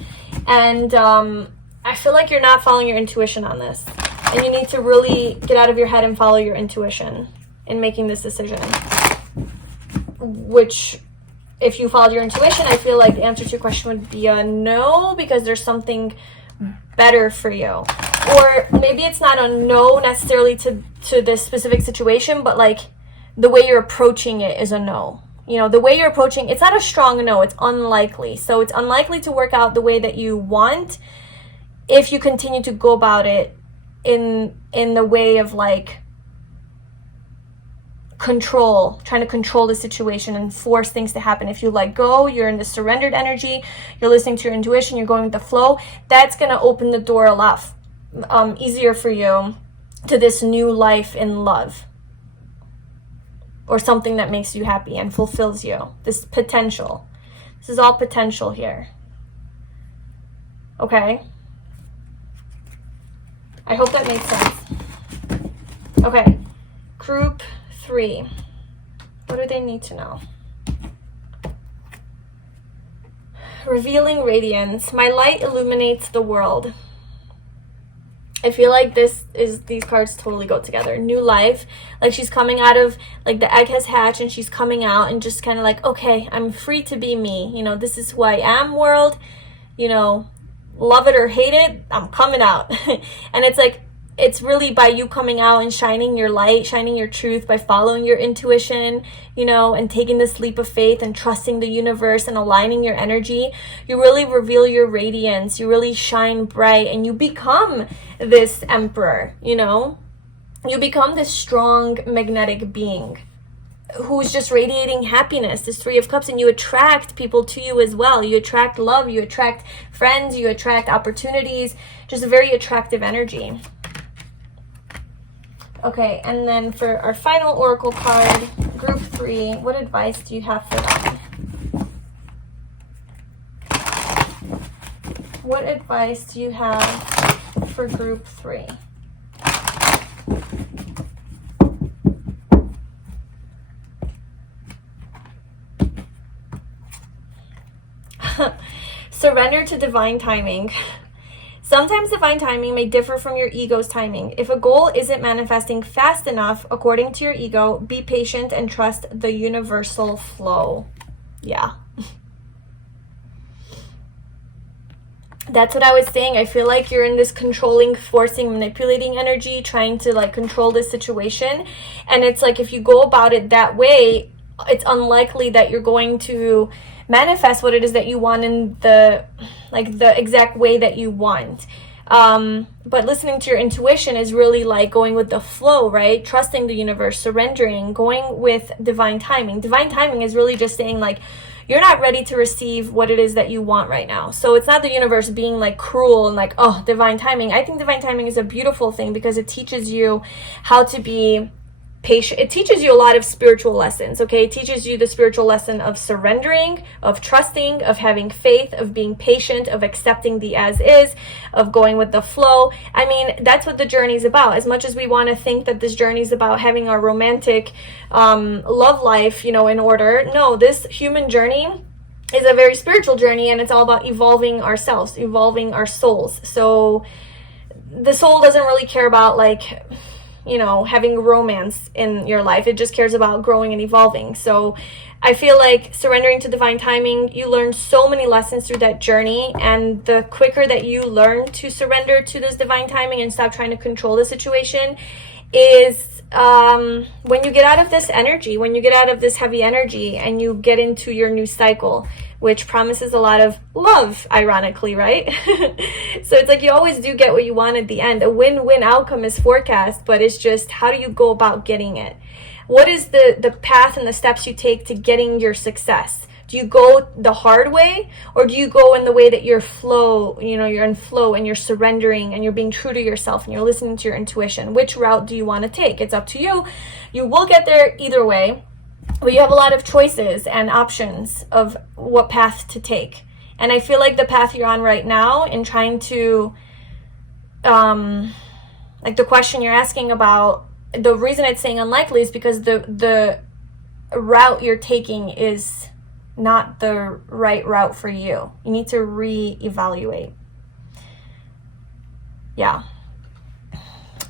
And I feel like you're not following your intuition on this, and you need to really get out of your head and follow your intuition in making this decision. Which, if you followed your intuition, I feel like the answer to your question would be a no, because there's something better for you. Or maybe it's not a no necessarily to this specific situation, but like the way you're approaching it is a no. You know, the way you're approaching, it's not a strong no, it's unlikely. So it's unlikely to work out the way that you want if you continue to go about it in the way of like control, trying to control the situation and force things to happen. If you let go, you're in the surrendered energy, you're listening to your intuition, you're going with the flow, that's going to open the door a lot easier for you to this new life in love, or something that makes you happy and fulfills you. This potential. This is all potential here. Okay? I hope that makes sense. Okay. Group 3. What do they need to know? Revealing radiance. My light illuminates the world. I feel like these cards totally go together. New life, like she's coming out of, like the egg has hatched and she's coming out and just kind of like, okay, I'm free to be me. You know, this is who I am, world. You know, love it or hate it, I'm coming out. And it's like, it's really by you coming out and shining your light, shining your truth, by following your intuition, you know, and taking this leap of faith and trusting the universe and aligning your energy. You really reveal your radiance. You really shine bright and you become this emperor, you know. You become this strong magnetic being who's just radiating happiness, this 3 of Cups, and you attract people to you as well. You attract love, you attract friends, you attract opportunities, just a very attractive energy. Okay, and then for our final oracle card, group 3, what advice do you have for them? What advice do you have for group 3? Surrender to divine timing. Sometimes divine timing may differ from your ego's timing. If a goal isn't manifesting fast enough according to your ego, be patient and trust the universal flow. Yeah. That's what I was saying. I feel like you're in this controlling, forcing, manipulating energy, trying to like control this situation. And it's like, if you go about it that way, it's unlikely that you're going to manifest what it is that you want in the exact way that you want. But listening to your intuition is really like going with the flow, right? Trusting the universe, surrendering, going with divine timing. Divine timing is really just saying like, you're not ready to receive what it is that you want right now. So it's not the universe being like cruel and like, oh, divine timing. I think divine timing is a beautiful thing because it teaches you how to be patient. It teaches you a lot of spiritual lessons, okay? It teaches you the spiritual lesson of surrendering, of trusting, of having faith, of being patient, of accepting the as is, of going with the flow. I mean, that's what the journey is about. As much as we want to think that this journey is about having our romantic love life, you know, in order, no, this human journey is a very spiritual journey, and it's all about evolving ourselves, evolving our souls. So the soul doesn't really care about like, you know, having romance in your life. It just cares about growing and evolving. So I feel like surrendering to divine timing, you learn so many lessons through that journey. And the quicker that you learn to surrender to this divine timing and stop trying to control the situation is when you get out of this energy, when you get out of this heavy energy and you get into your new cycle, which promises a lot of love, ironically, right? So it's like you always do get what you want at the end. A win-win outcome is forecast, but it's just how do you go about getting it? What is the path and the steps you take to getting your success? Do you go the hard way, or do you go in the way that you're flow, you know, you're in flow and you're surrendering and you're being true to yourself and you're listening to your intuition? Which route do you want to take? It's up to you. You will get there either way. But you have a lot of choices and options of what path to take. And I feel like the path you're on right now in trying to, like the question you're asking about, the reason it's saying unlikely is because the route you're taking is not the right route for you. You need to re-evaluate. Yeah.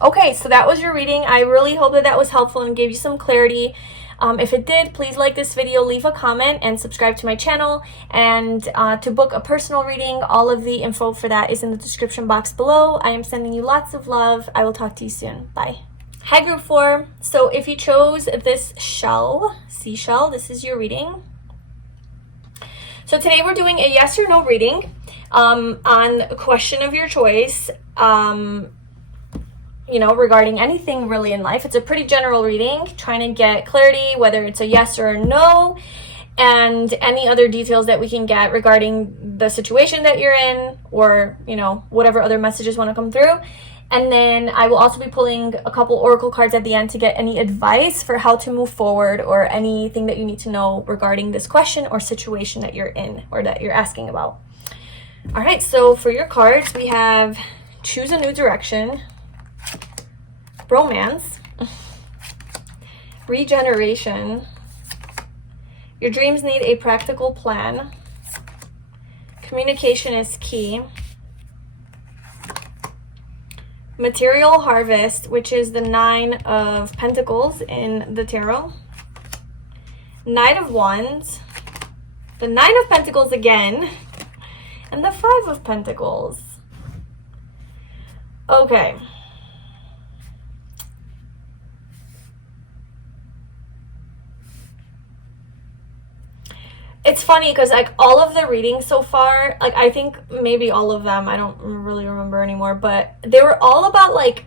Okay, so that was your reading. I really hope that was helpful and gave you some clarity. If it did, please like this video, leave a comment, and subscribe to my channel. And to book a personal reading, all of the info for that is in the description box below. I am sending you lots of love. I will talk to you soon. Bye. Hi group 4. So if you chose this seashell, this is your reading. So today we're doing a yes or no reading on a question of your choice, you know, regarding anything really in life. It's a pretty general reading, trying to get clarity, whether it's a yes or a no, and any other details that we can get regarding the situation that you're in, or, you know, whatever other messages want to come through. And then I will also be pulling a couple oracle cards at the end to get any advice for how to move forward, or anything that you need to know regarding this question or situation that you're in or that you're asking about. All right, so for your cards, we have choose a new direction, romance, regeneration, your dreams need a practical plan, communication is key, material harvest, which is the 9 of Pentacles in the tarot, Knight of Wands, the 9 of Pentacles again, and the 5 of Pentacles. Okay. It's funny because like all of the readings so far, like I think maybe all of them, I don't really remember anymore, but they were all about like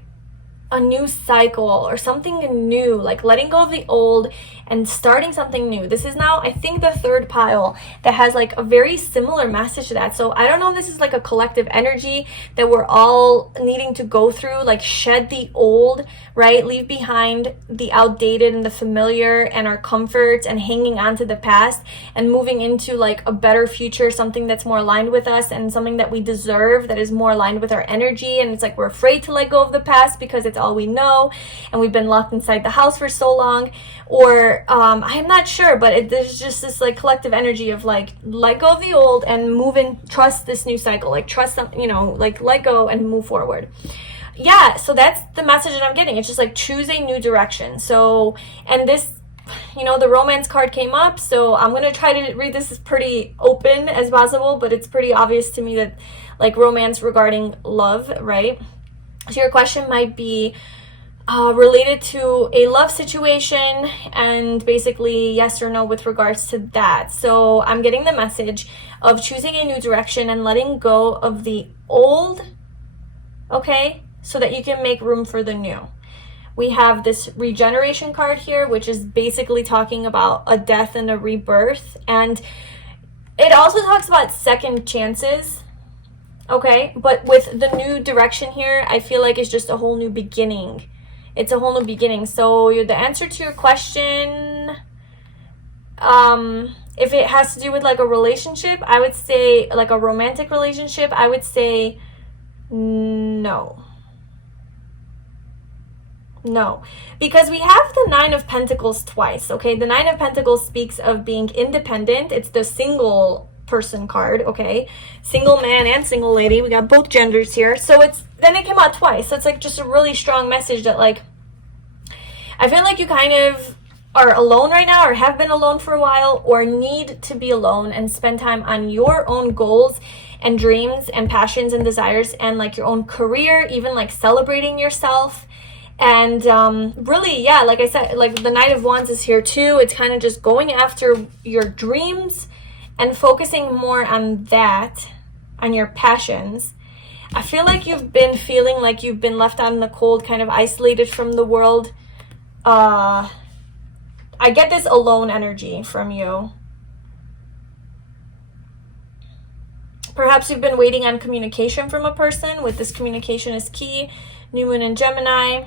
a new cycle or something new, like letting go of the old and starting something new. This is now, I think, the third pile that has like a very similar message to that. So I don't know if this is like a collective energy that we're all needing to go through, like shed the old, right? Leave behind the outdated and the familiar and our comforts and hanging on to the past, and moving into like a better future, something that's more aligned with us and something that we deserve, that is more aligned with our energy. And it's like we're afraid to let go of the past because it's all we know and we've been locked inside the house for so long. Or I'm not sure, but there's just this like collective energy of like let go of the old and move in, trust this new cycle, like trust some, you know, like let go and move forward. Yeah, so that's the message that I'm getting. It's just like choose a new direction. So, and this, you know, the romance card came up, so I'm going to try to read this as pretty open as possible, but it's pretty obvious to me that like romance regarding love, right? So your question might be related to a love situation, and basically yes or no with regards to that. So I'm getting the message of choosing a new direction and letting go of the old, okay, so that you can make room for the new. We have this regeneration card here, which is basically talking about a death and a rebirth, and it also talks about second chances, okay? But with the new direction here, I feel like it's just a whole new beginning. It's a whole new beginning. So the answer to your question, if it has to do with like a relationship, I would say like a romantic relationship, I would say no. No, because we have the 9 of Pentacles twice, okay? The 9 of Pentacles speaks of being independent. It's the single person card, okay? Single man and single lady. We got both genders here. So then it came out twice. So it's like just a really strong message that like, I feel like you kind of are alone right now, or have been alone for a while, or need to be alone and spend time on your own goals and dreams and passions and desires, and like your own career, even like celebrating yourself. And really, yeah, like I said, like the Knight of Wands is here too. It's kind of just going after your dreams and focusing more on that, on your passions. I feel like you've been feeling like you've been left out in the cold, kind of isolated from the world. I get this alone energy from you. Perhaps you've been waiting on communication from a person. With this, communication is key. New Moon in Gemini.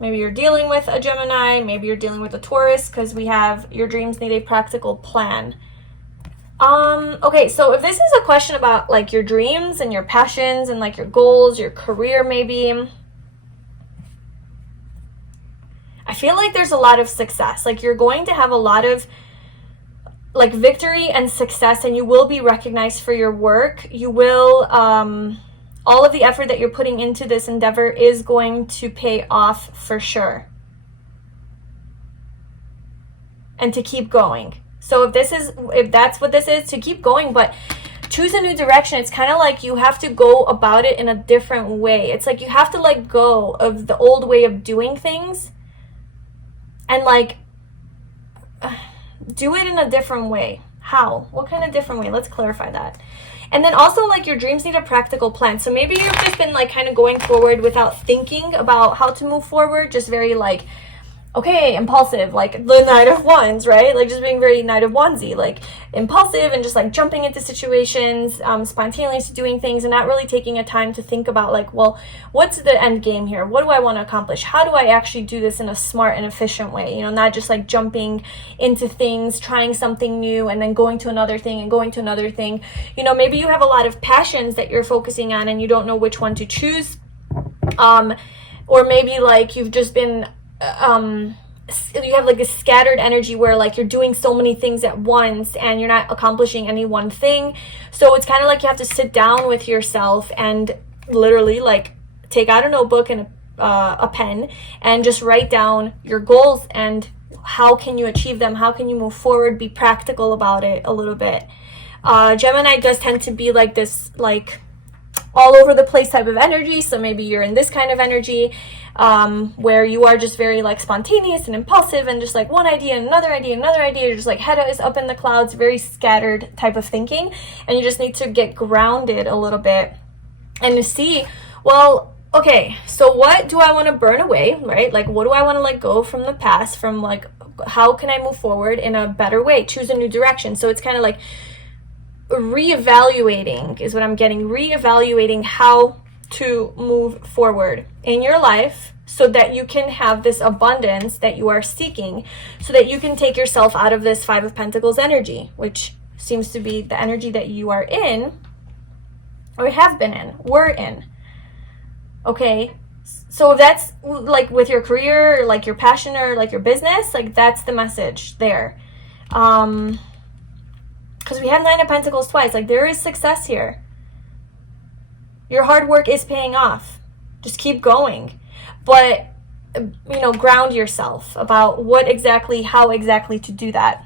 Maybe you're dealing with a Gemini. Maybe you're dealing with a Taurus, because we have your dreams need a practical plan. Okay, so if this is a question about like your dreams and your passions and like your goals, your career maybe, I feel like there's a lot of success. Like you're going to have a lot of like victory and success, and you will be recognized for your work. You will, all of the effort that you're putting into this endeavor is going to pay off for sure. And to keep going. So if that's what this is, to keep going, but choose a new direction. It's kind of like you have to go about it in a different way. It's like you have to let go of the old way of doing things and like do it in a different way. How? What kind of different way? Let's clarify that. And then also, like, your dreams need a practical plan. So maybe you've just been like kind of going forward without thinking about how to move forward, just very like, okay, impulsive, like the Knight of Wands, right? Like just being very Knight of Wandsy, like impulsive and just like jumping into situations, spontaneously doing things and not really taking a time to think about like, well, what's the end game here? What do I want to accomplish? How do I actually do this in a smart and efficient way? You know, not just like jumping into things, trying something new and then going to another thing and going to another thing. You know, maybe you have a lot of passions that you're focusing on and you don't know which one to choose. Or maybe like you've just been you have like a scattered energy where like you're doing so many things at once and you're not accomplishing any one thing. So it's kind of like you have to sit down with yourself and literally like take out a notebook and a pen and just write down your goals and how can you achieve them, how can you move forward, be practical about it a little bit. Gemini does tend to be like this like all over the place type of energy. So maybe you're in this kind of energy where you are just very like spontaneous and impulsive and just like one idea and another idea and another idea. You're just like head is up in the clouds, very scattered type of thinking. And you just need to get grounded a little bit and to see, well, okay, so what do I want to burn away, right? Like what do I want to let go from the past, from like how can I move forward in a better way, choose a new direction. So it's kind of like reevaluating is what I'm getting, reevaluating how to move forward in your life so that you can have this abundance that you are seeking, so that you can take yourself out of this Five of Pentacles energy, which seems to be the energy that you are in or have been in, were in. Okay, so that's like with your career, like your passion or like your business, like that's the message there. Because we have Nine of Pentacles twice, like there is success here. Your hard work is paying off. Just keep going. But, you know, ground yourself about what exactly, how exactly to do that.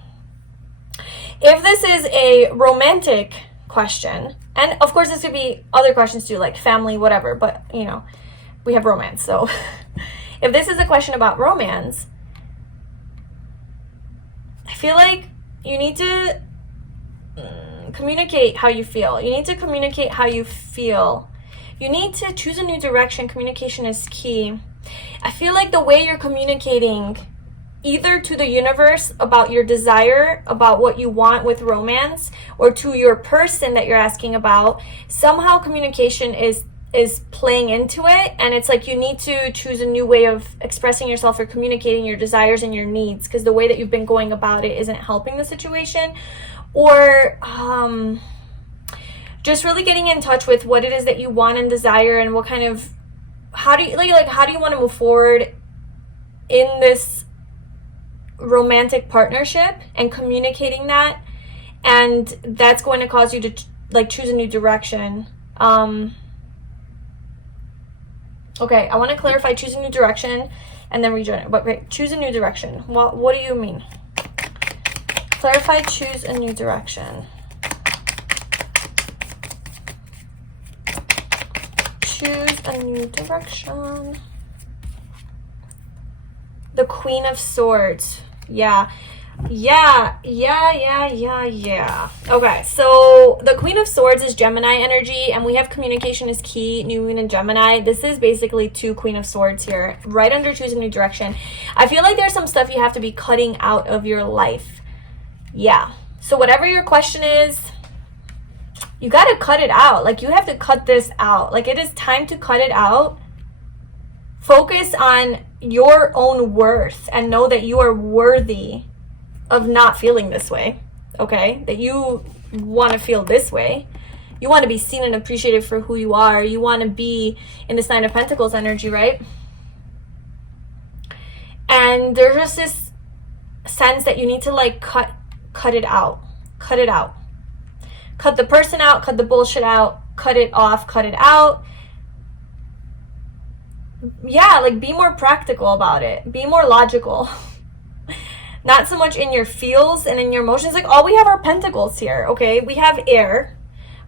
If this is a romantic question, and of course this could be other questions too, like family, whatever, but, you know, we have romance. So if this is a question about romance, I feel like you need to communicate how you feel. You need to communicate how you feel. You need to choose a new direction. Communication is key. I feel like the way you're communicating either to the universe about your desire, about what you want with romance, or to your person that you're asking about, somehow communication is playing into it, and it's like you need to choose a new way of expressing yourself or communicating your desires and your needs, because the way that you've been going about it isn't helping the situation. Or just really getting in touch with what it is that you want and desire, and what kind of, how do you want to move forward in this romantic partnership, and communicating that. And that's going to cause you to like choose a new direction. Okay, I want to clarify choose a new direction and then rejoin it. But wait, choose a new direction. What do you mean? Clarify choose a new direction. Choose a new direction. The Queen of Swords. Yeah. Okay, so the Queen of Swords is Gemini energy, and we have communication is key, New Moon in Gemini. This is basically two Queen of Swords here, right under choose a new direction. I feel like there's some stuff you have to be cutting out of your life. Yeah. So whatever your question is, you got to cut it out. Like, you have to cut this out. Like, it is time to cut it out. Focus on your own worth and know that you are worthy of not feeling this way, okay? That you want to feel this way. You want to be seen and appreciated for who you are. You want to be in this Nine of Pentacles energy, right? And there's just this sense that you need to like cut it out. Cut it out. Cut the person out, cut the bullshit out, cut it off, cut it out. Yeah, like be more practical about it. Be more logical. Not so much in your feels and in your emotions. Like, all we have are pentacles here, okay? We have air.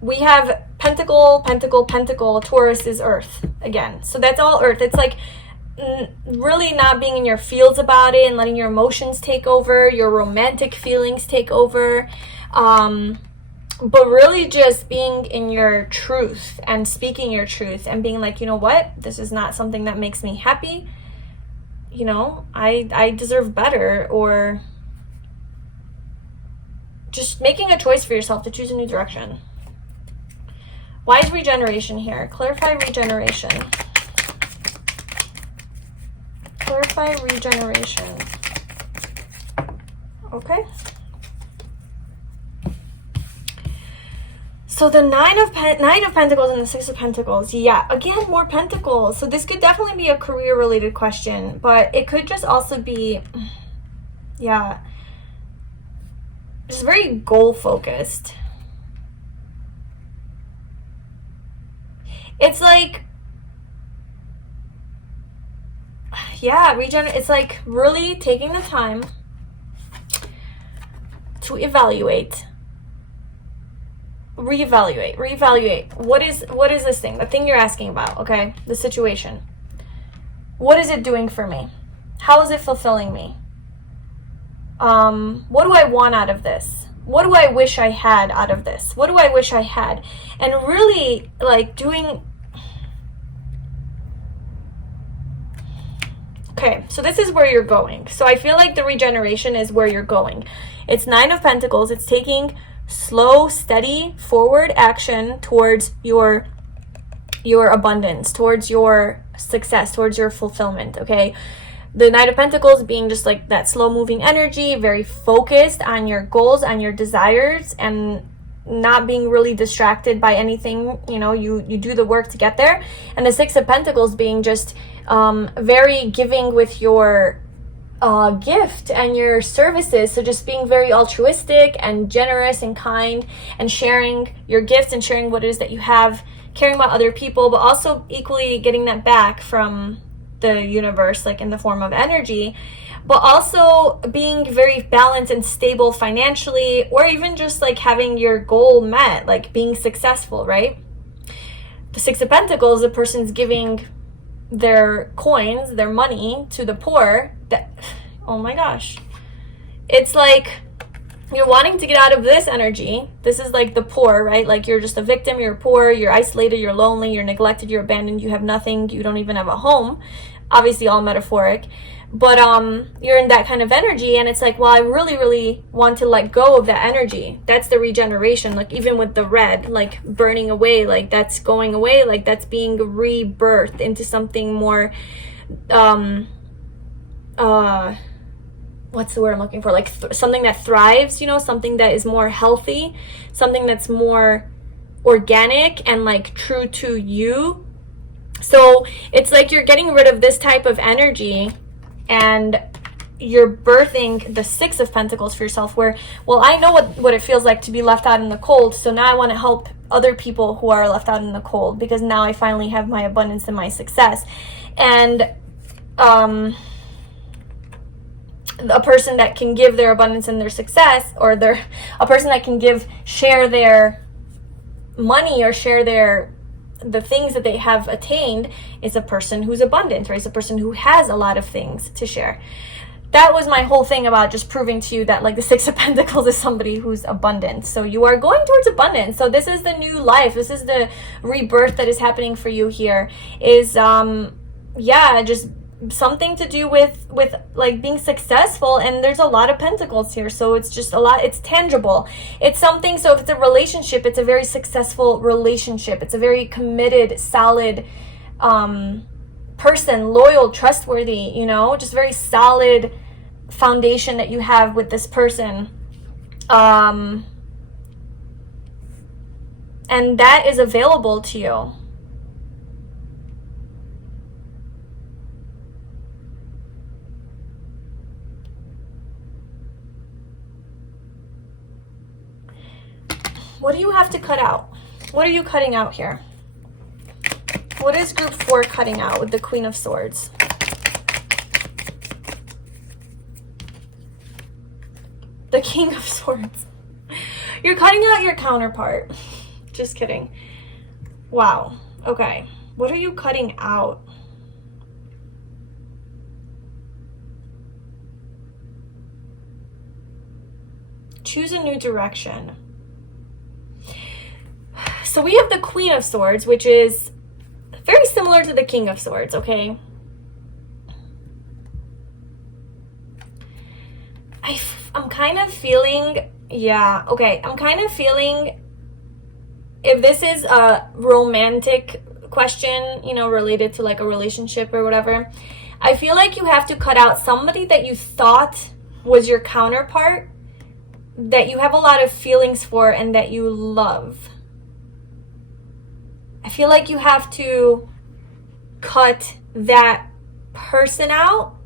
we have Pentacle, Pentacle, Pentacle. Taurus is Earth again. So that's all Earth. It's like really not being in your feels about it and letting your emotions take over, your romantic feelings take over. But really just being in your truth and speaking your truth and being like, you know what? This is not something that makes me happy. You know, I deserve better, or just making a choice for yourself to choose a new direction. Why is regeneration here? Clarify regeneration. Clarify regeneration. Okay. So the Nine of Pentacles and the Six of Pentacles. Yeah, again, more Pentacles. So this could definitely be a career-related question, but it could just also be, yeah, just very goal-focused. It's like, yeah, it's like really taking the time to evaluate, reevaluate. What is this thing? The thing you're asking about, okay? The situation. What is it doing for me? How is it fulfilling me? What do I want out of this? What do I wish I had out of this? What do I wish I had? And really, like, doing... Okay, so this is where you're going. So I feel like the regeneration is where you're going. It's Nine of Pentacles. It's taking slow, steady, forward action towards your abundance, towards your success, towards your fulfillment, okay? The Knight of Pentacles being just like that slow-moving energy, very focused on your goals, on your desires, and not being really distracted by anything. You know, you do the work to get there. And the Six of Pentacles being just very giving with your gift and your services. So just being very altruistic and generous and kind, and sharing your gifts and sharing what it is that you have, caring about other people, but also equally getting that back from the universe, like in the form of energy, but also being very balanced and stable financially, or even just like having your goal met, like being successful, right? The Six of Pentacles, the person's giving their coins, their money to the poor. That, oh my gosh, it's like you're wanting to get out of this energy. This is like the poor, right? Like you're just a victim, you're poor, you're isolated, you're lonely, you're neglected, you're abandoned, you have nothing, you don't even have a home. Obviously all metaphoric, but you're in that kind of energy, and it's like, well, I really want to let go of that energy. That's the regeneration. Like even with the red, like burning away, like that's going away, like that's being rebirthed into something more what's the word I'm looking for? Like something that thrives, you know, something that is more healthy, something that's more organic and like true to you. So it's like you're getting rid of this type of energy and you're birthing the Six of Pentacles for yourself, where, well, I know what it feels like to be left out in the cold. So now I want to help other people who are left out in the cold, because now I finally have my abundance and my success. And a person that can give their abundance and their success, or a person that can share their money or share the things that they have attained, is a person who's abundant, right? It's a person who has a lot of things to share. That was my whole thing about just proving to you that like the Six of Pentacles is somebody who's abundant. So you are going towards abundance. So this is the new life. This is the rebirth that is happening for you here. Is yeah, just something to do with like being successful. And there's a lot of pentacles here, so it's just a lot. It's tangible, it's something. So if it's a relationship, it's a very successful relationship. It's a very committed, solid person, loyal, trustworthy, you know, just very solid foundation that you have with this person, and that is available to you. What do you have to cut out? What are you cutting out here? What is group 4 cutting out with the Queen of Swords? The King of Swords. You're cutting out your counterpart. Just kidding. Wow. Okay. What are you cutting out? Choose a new direction. So we have the Queen of Swords, which is very similar to the King of Swords, okay? I'm kind of feeling, yeah, okay. I'm kind of feeling, if this is a romantic question, you know, related to like a relationship or whatever, I feel like you have to cut out somebody that you thought was your counterpart, that you have a lot of feelings for and that you love. I feel like you have to cut that person out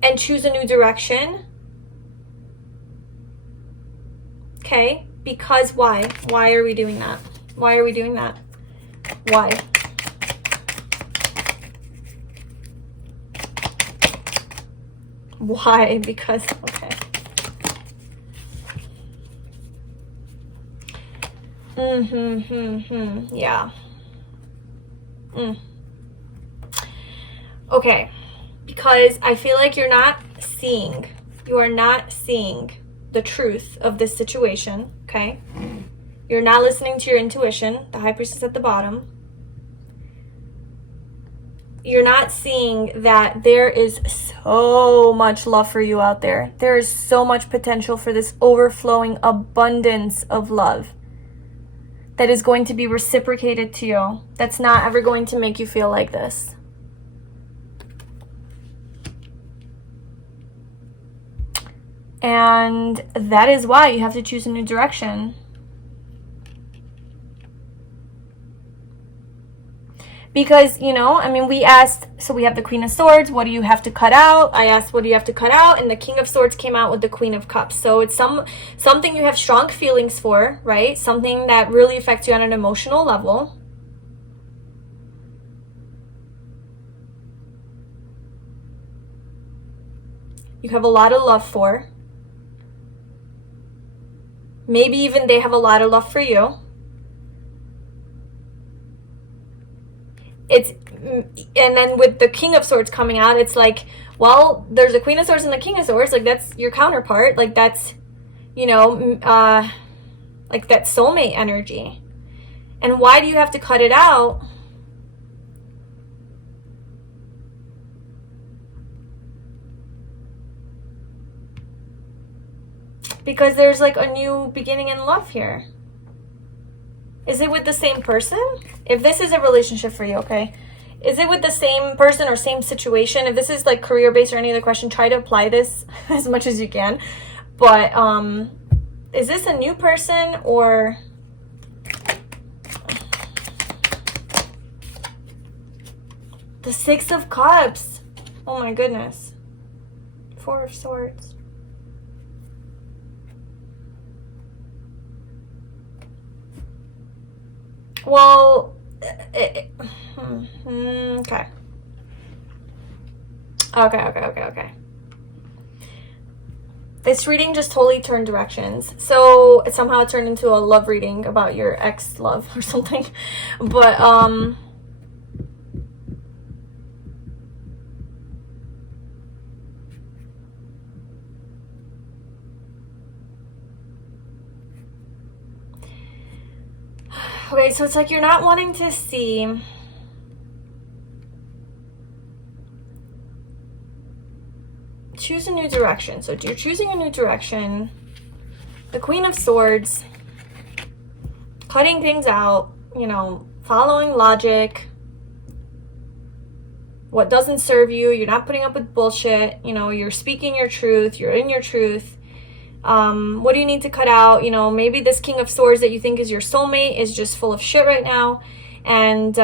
and choose a new direction. Okay? Because why? Why are we doing that? Why are we doing that? Why? Why? Because, okay. Yeah. Okay. Because I feel like you are not seeing the truth of this situation, okay? You're not listening to your intuition, the High Priestess at the bottom. You're not seeing that there is so much love for you out there. There is so much potential for this overflowing abundance of love that is going to be reciprocated to you. That's not ever going to make you feel like this. And that is why you have to choose a new direction. Because, you know, I mean, we asked, so we have the Queen of Swords, what do you have to cut out? I asked, what do you have to cut out? And the King of Swords came out with the Queen of Cups. So it's something you have strong feelings for, right? Something that really affects you on an emotional level. You have a lot of love for. Maybe even they have a lot of love for you. And then with the King of Swords coming out, it's like, well, there's a Queen of Swords and the King of Swords. Like, that's your counterpart. Like, that's, you know, like that soulmate energy. And why do you have to cut it out? Because there's like a new beginning in love here. Is it with the same person? If this is a relationship for you, okay? Is it with the same person or same situation? If this is like career-based or any other question, try to apply this as much as you can. But is this a new person or... The Six of Cups. Oh my goodness. Four of Swords. Well, okay. Okay. This reading just totally turned directions. So somehow it turned into a love reading about your ex-love or something. But, okay, so it's like you're not wanting to see... Choose a new direction. So you're choosing a new direction. The Queen of Swords. Cutting things out. You know, following logic. What doesn't serve you. You're not putting up with bullshit. You know, you're speaking your truth. You're in your truth. What do you need to cut out? You know, maybe this King of Swords that you think is your soulmate is just full of shit right now. And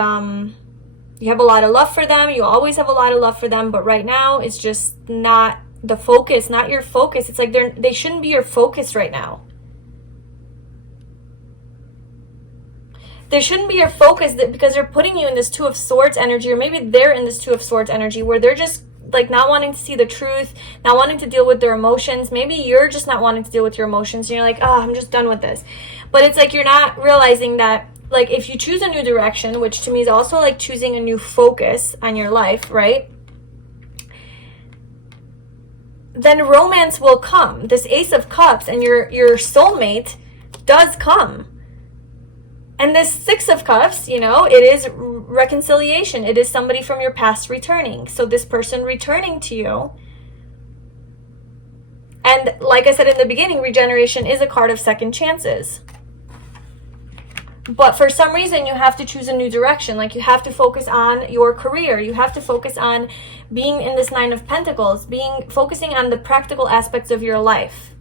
you have a lot of love for them. You always have a lot of love for them. But right now, it's just not the focus, not your focus. It's like they shouldn't be your focus right now. They shouldn't be your focus because they're putting you in this Two of Swords energy, or maybe they're in this Two of Swords energy where they're just like not wanting to see the truth, not wanting to deal with their emotions. Maybe you're just not wanting to deal with your emotions and you're like, oh, I'm just done with this. But it's like you're not realizing that, like, if you choose a new direction, which to me is also like choosing a new focus on your life, right? Then romance will come. This Ace of Cups and your soulmate does come. And this Six of Cups, you know, it is reconciliation. It is somebody from your past returning. So this person returning to you. And like I said in the beginning, regeneration is a card of second chances. But for some reason, you have to choose a new direction. Like, you have to focus on your career. You have to focus on being in this Nine of Pentacles, focusing on the practical aspects of your life.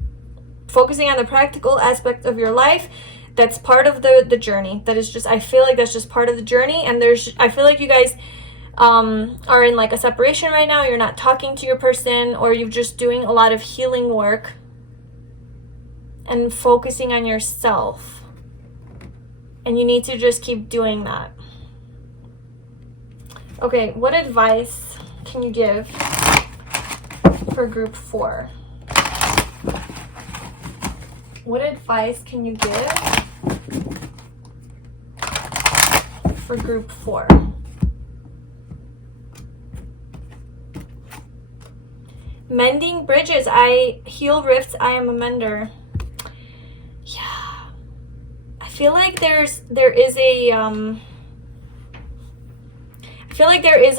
Focusing on the practical aspects of your life, that's part of the journey. That is just, I feel like that's just part of the journey. And I feel like you guys are in like a separation right now. You're not talking to your person, or you're just doing a lot of healing work and focusing on yourself. And you need to just keep doing that. Okay, what advice can you give for group 4? What advice can you give for group 4? Mending bridges. I heal rifts. I am a mender. I feel like there is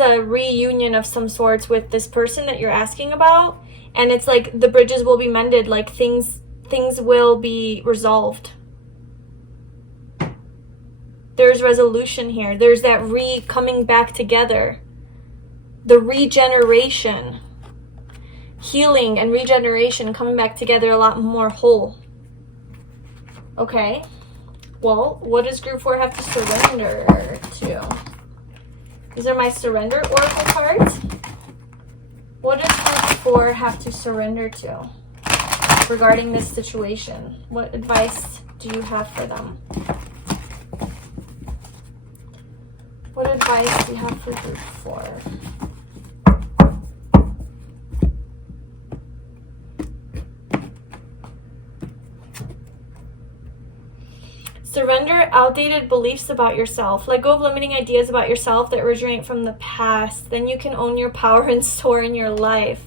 a reunion of some sorts with this person that you're asking about, and it's like the bridges will be mended, like things will be resolved. There's resolution here. There's that coming back together. The regeneration. Healing and regeneration, coming back together a lot more whole. Okay. Well, what does group 4 have to surrender to? These are my surrender oracle cards. What does group 4 have to surrender to regarding this situation? What advice do you have for them? What advice do you have for group 4? Surrender outdated beliefs about yourself. Let go of limiting ideas about yourself that originate from the past. Then you can own your power and soar in your life.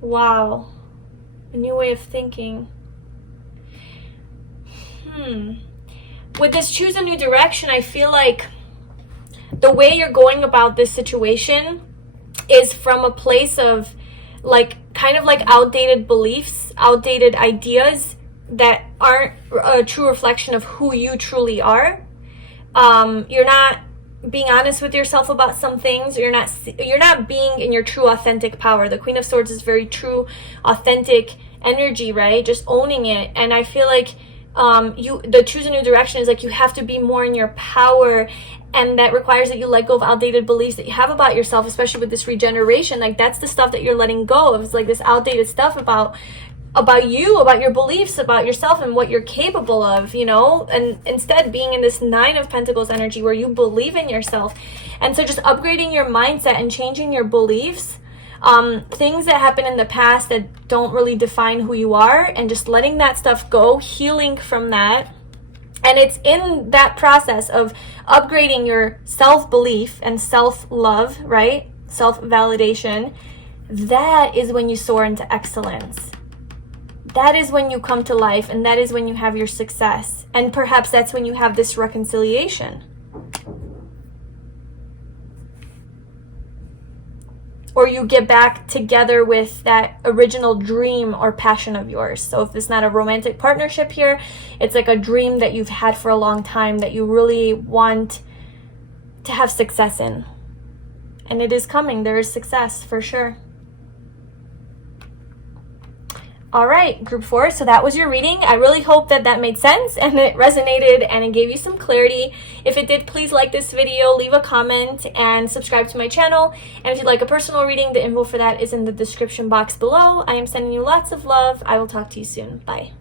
Wow. A new way of thinking. With this choose a new direction, I feel like the way you're going about this situation is from a place of like kind of like outdated beliefs, outdated ideas that aren't a true reflection of who you truly are. You're not being honest with yourself about some things. You're not being in your true authentic power. The Queen of Swords is very true, authentic energy, right? Just owning it. And I feel like the choose a new direction is like you have to be more in your power, and that requires that you let go of outdated beliefs that you have about yourself, especially with this regeneration. Like, that's the stuff that you're letting go of. It's like this outdated stuff about you, about your beliefs, about yourself and what you're capable of, you know, and instead being in this Nine of Pentacles energy where you believe in yourself. And so just upgrading your mindset and changing your beliefs, things that happen in the past that don't really define who you are, and just letting that stuff go, healing from that. And it's in that process of upgrading your self-belief and self-love, right? Self-validation. That is when you soar into excellence. That is when you come to life, and that is when you have your success. And perhaps that's when you have this reconciliation. Or you get back together with that original dream or passion of yours. So if it's not a romantic partnership here, it's like a dream that you've had for a long time that you really want to have success in. And it is coming. There is success for sure. All right, group 4, so that was your reading. I really hope that made sense and it resonated and it gave you some clarity. If it did, please like this video, leave a comment, and subscribe to my channel. And if you'd like a personal reading, the info for that is in the description box below. I am sending you lots of love. I will talk to you soon. Bye.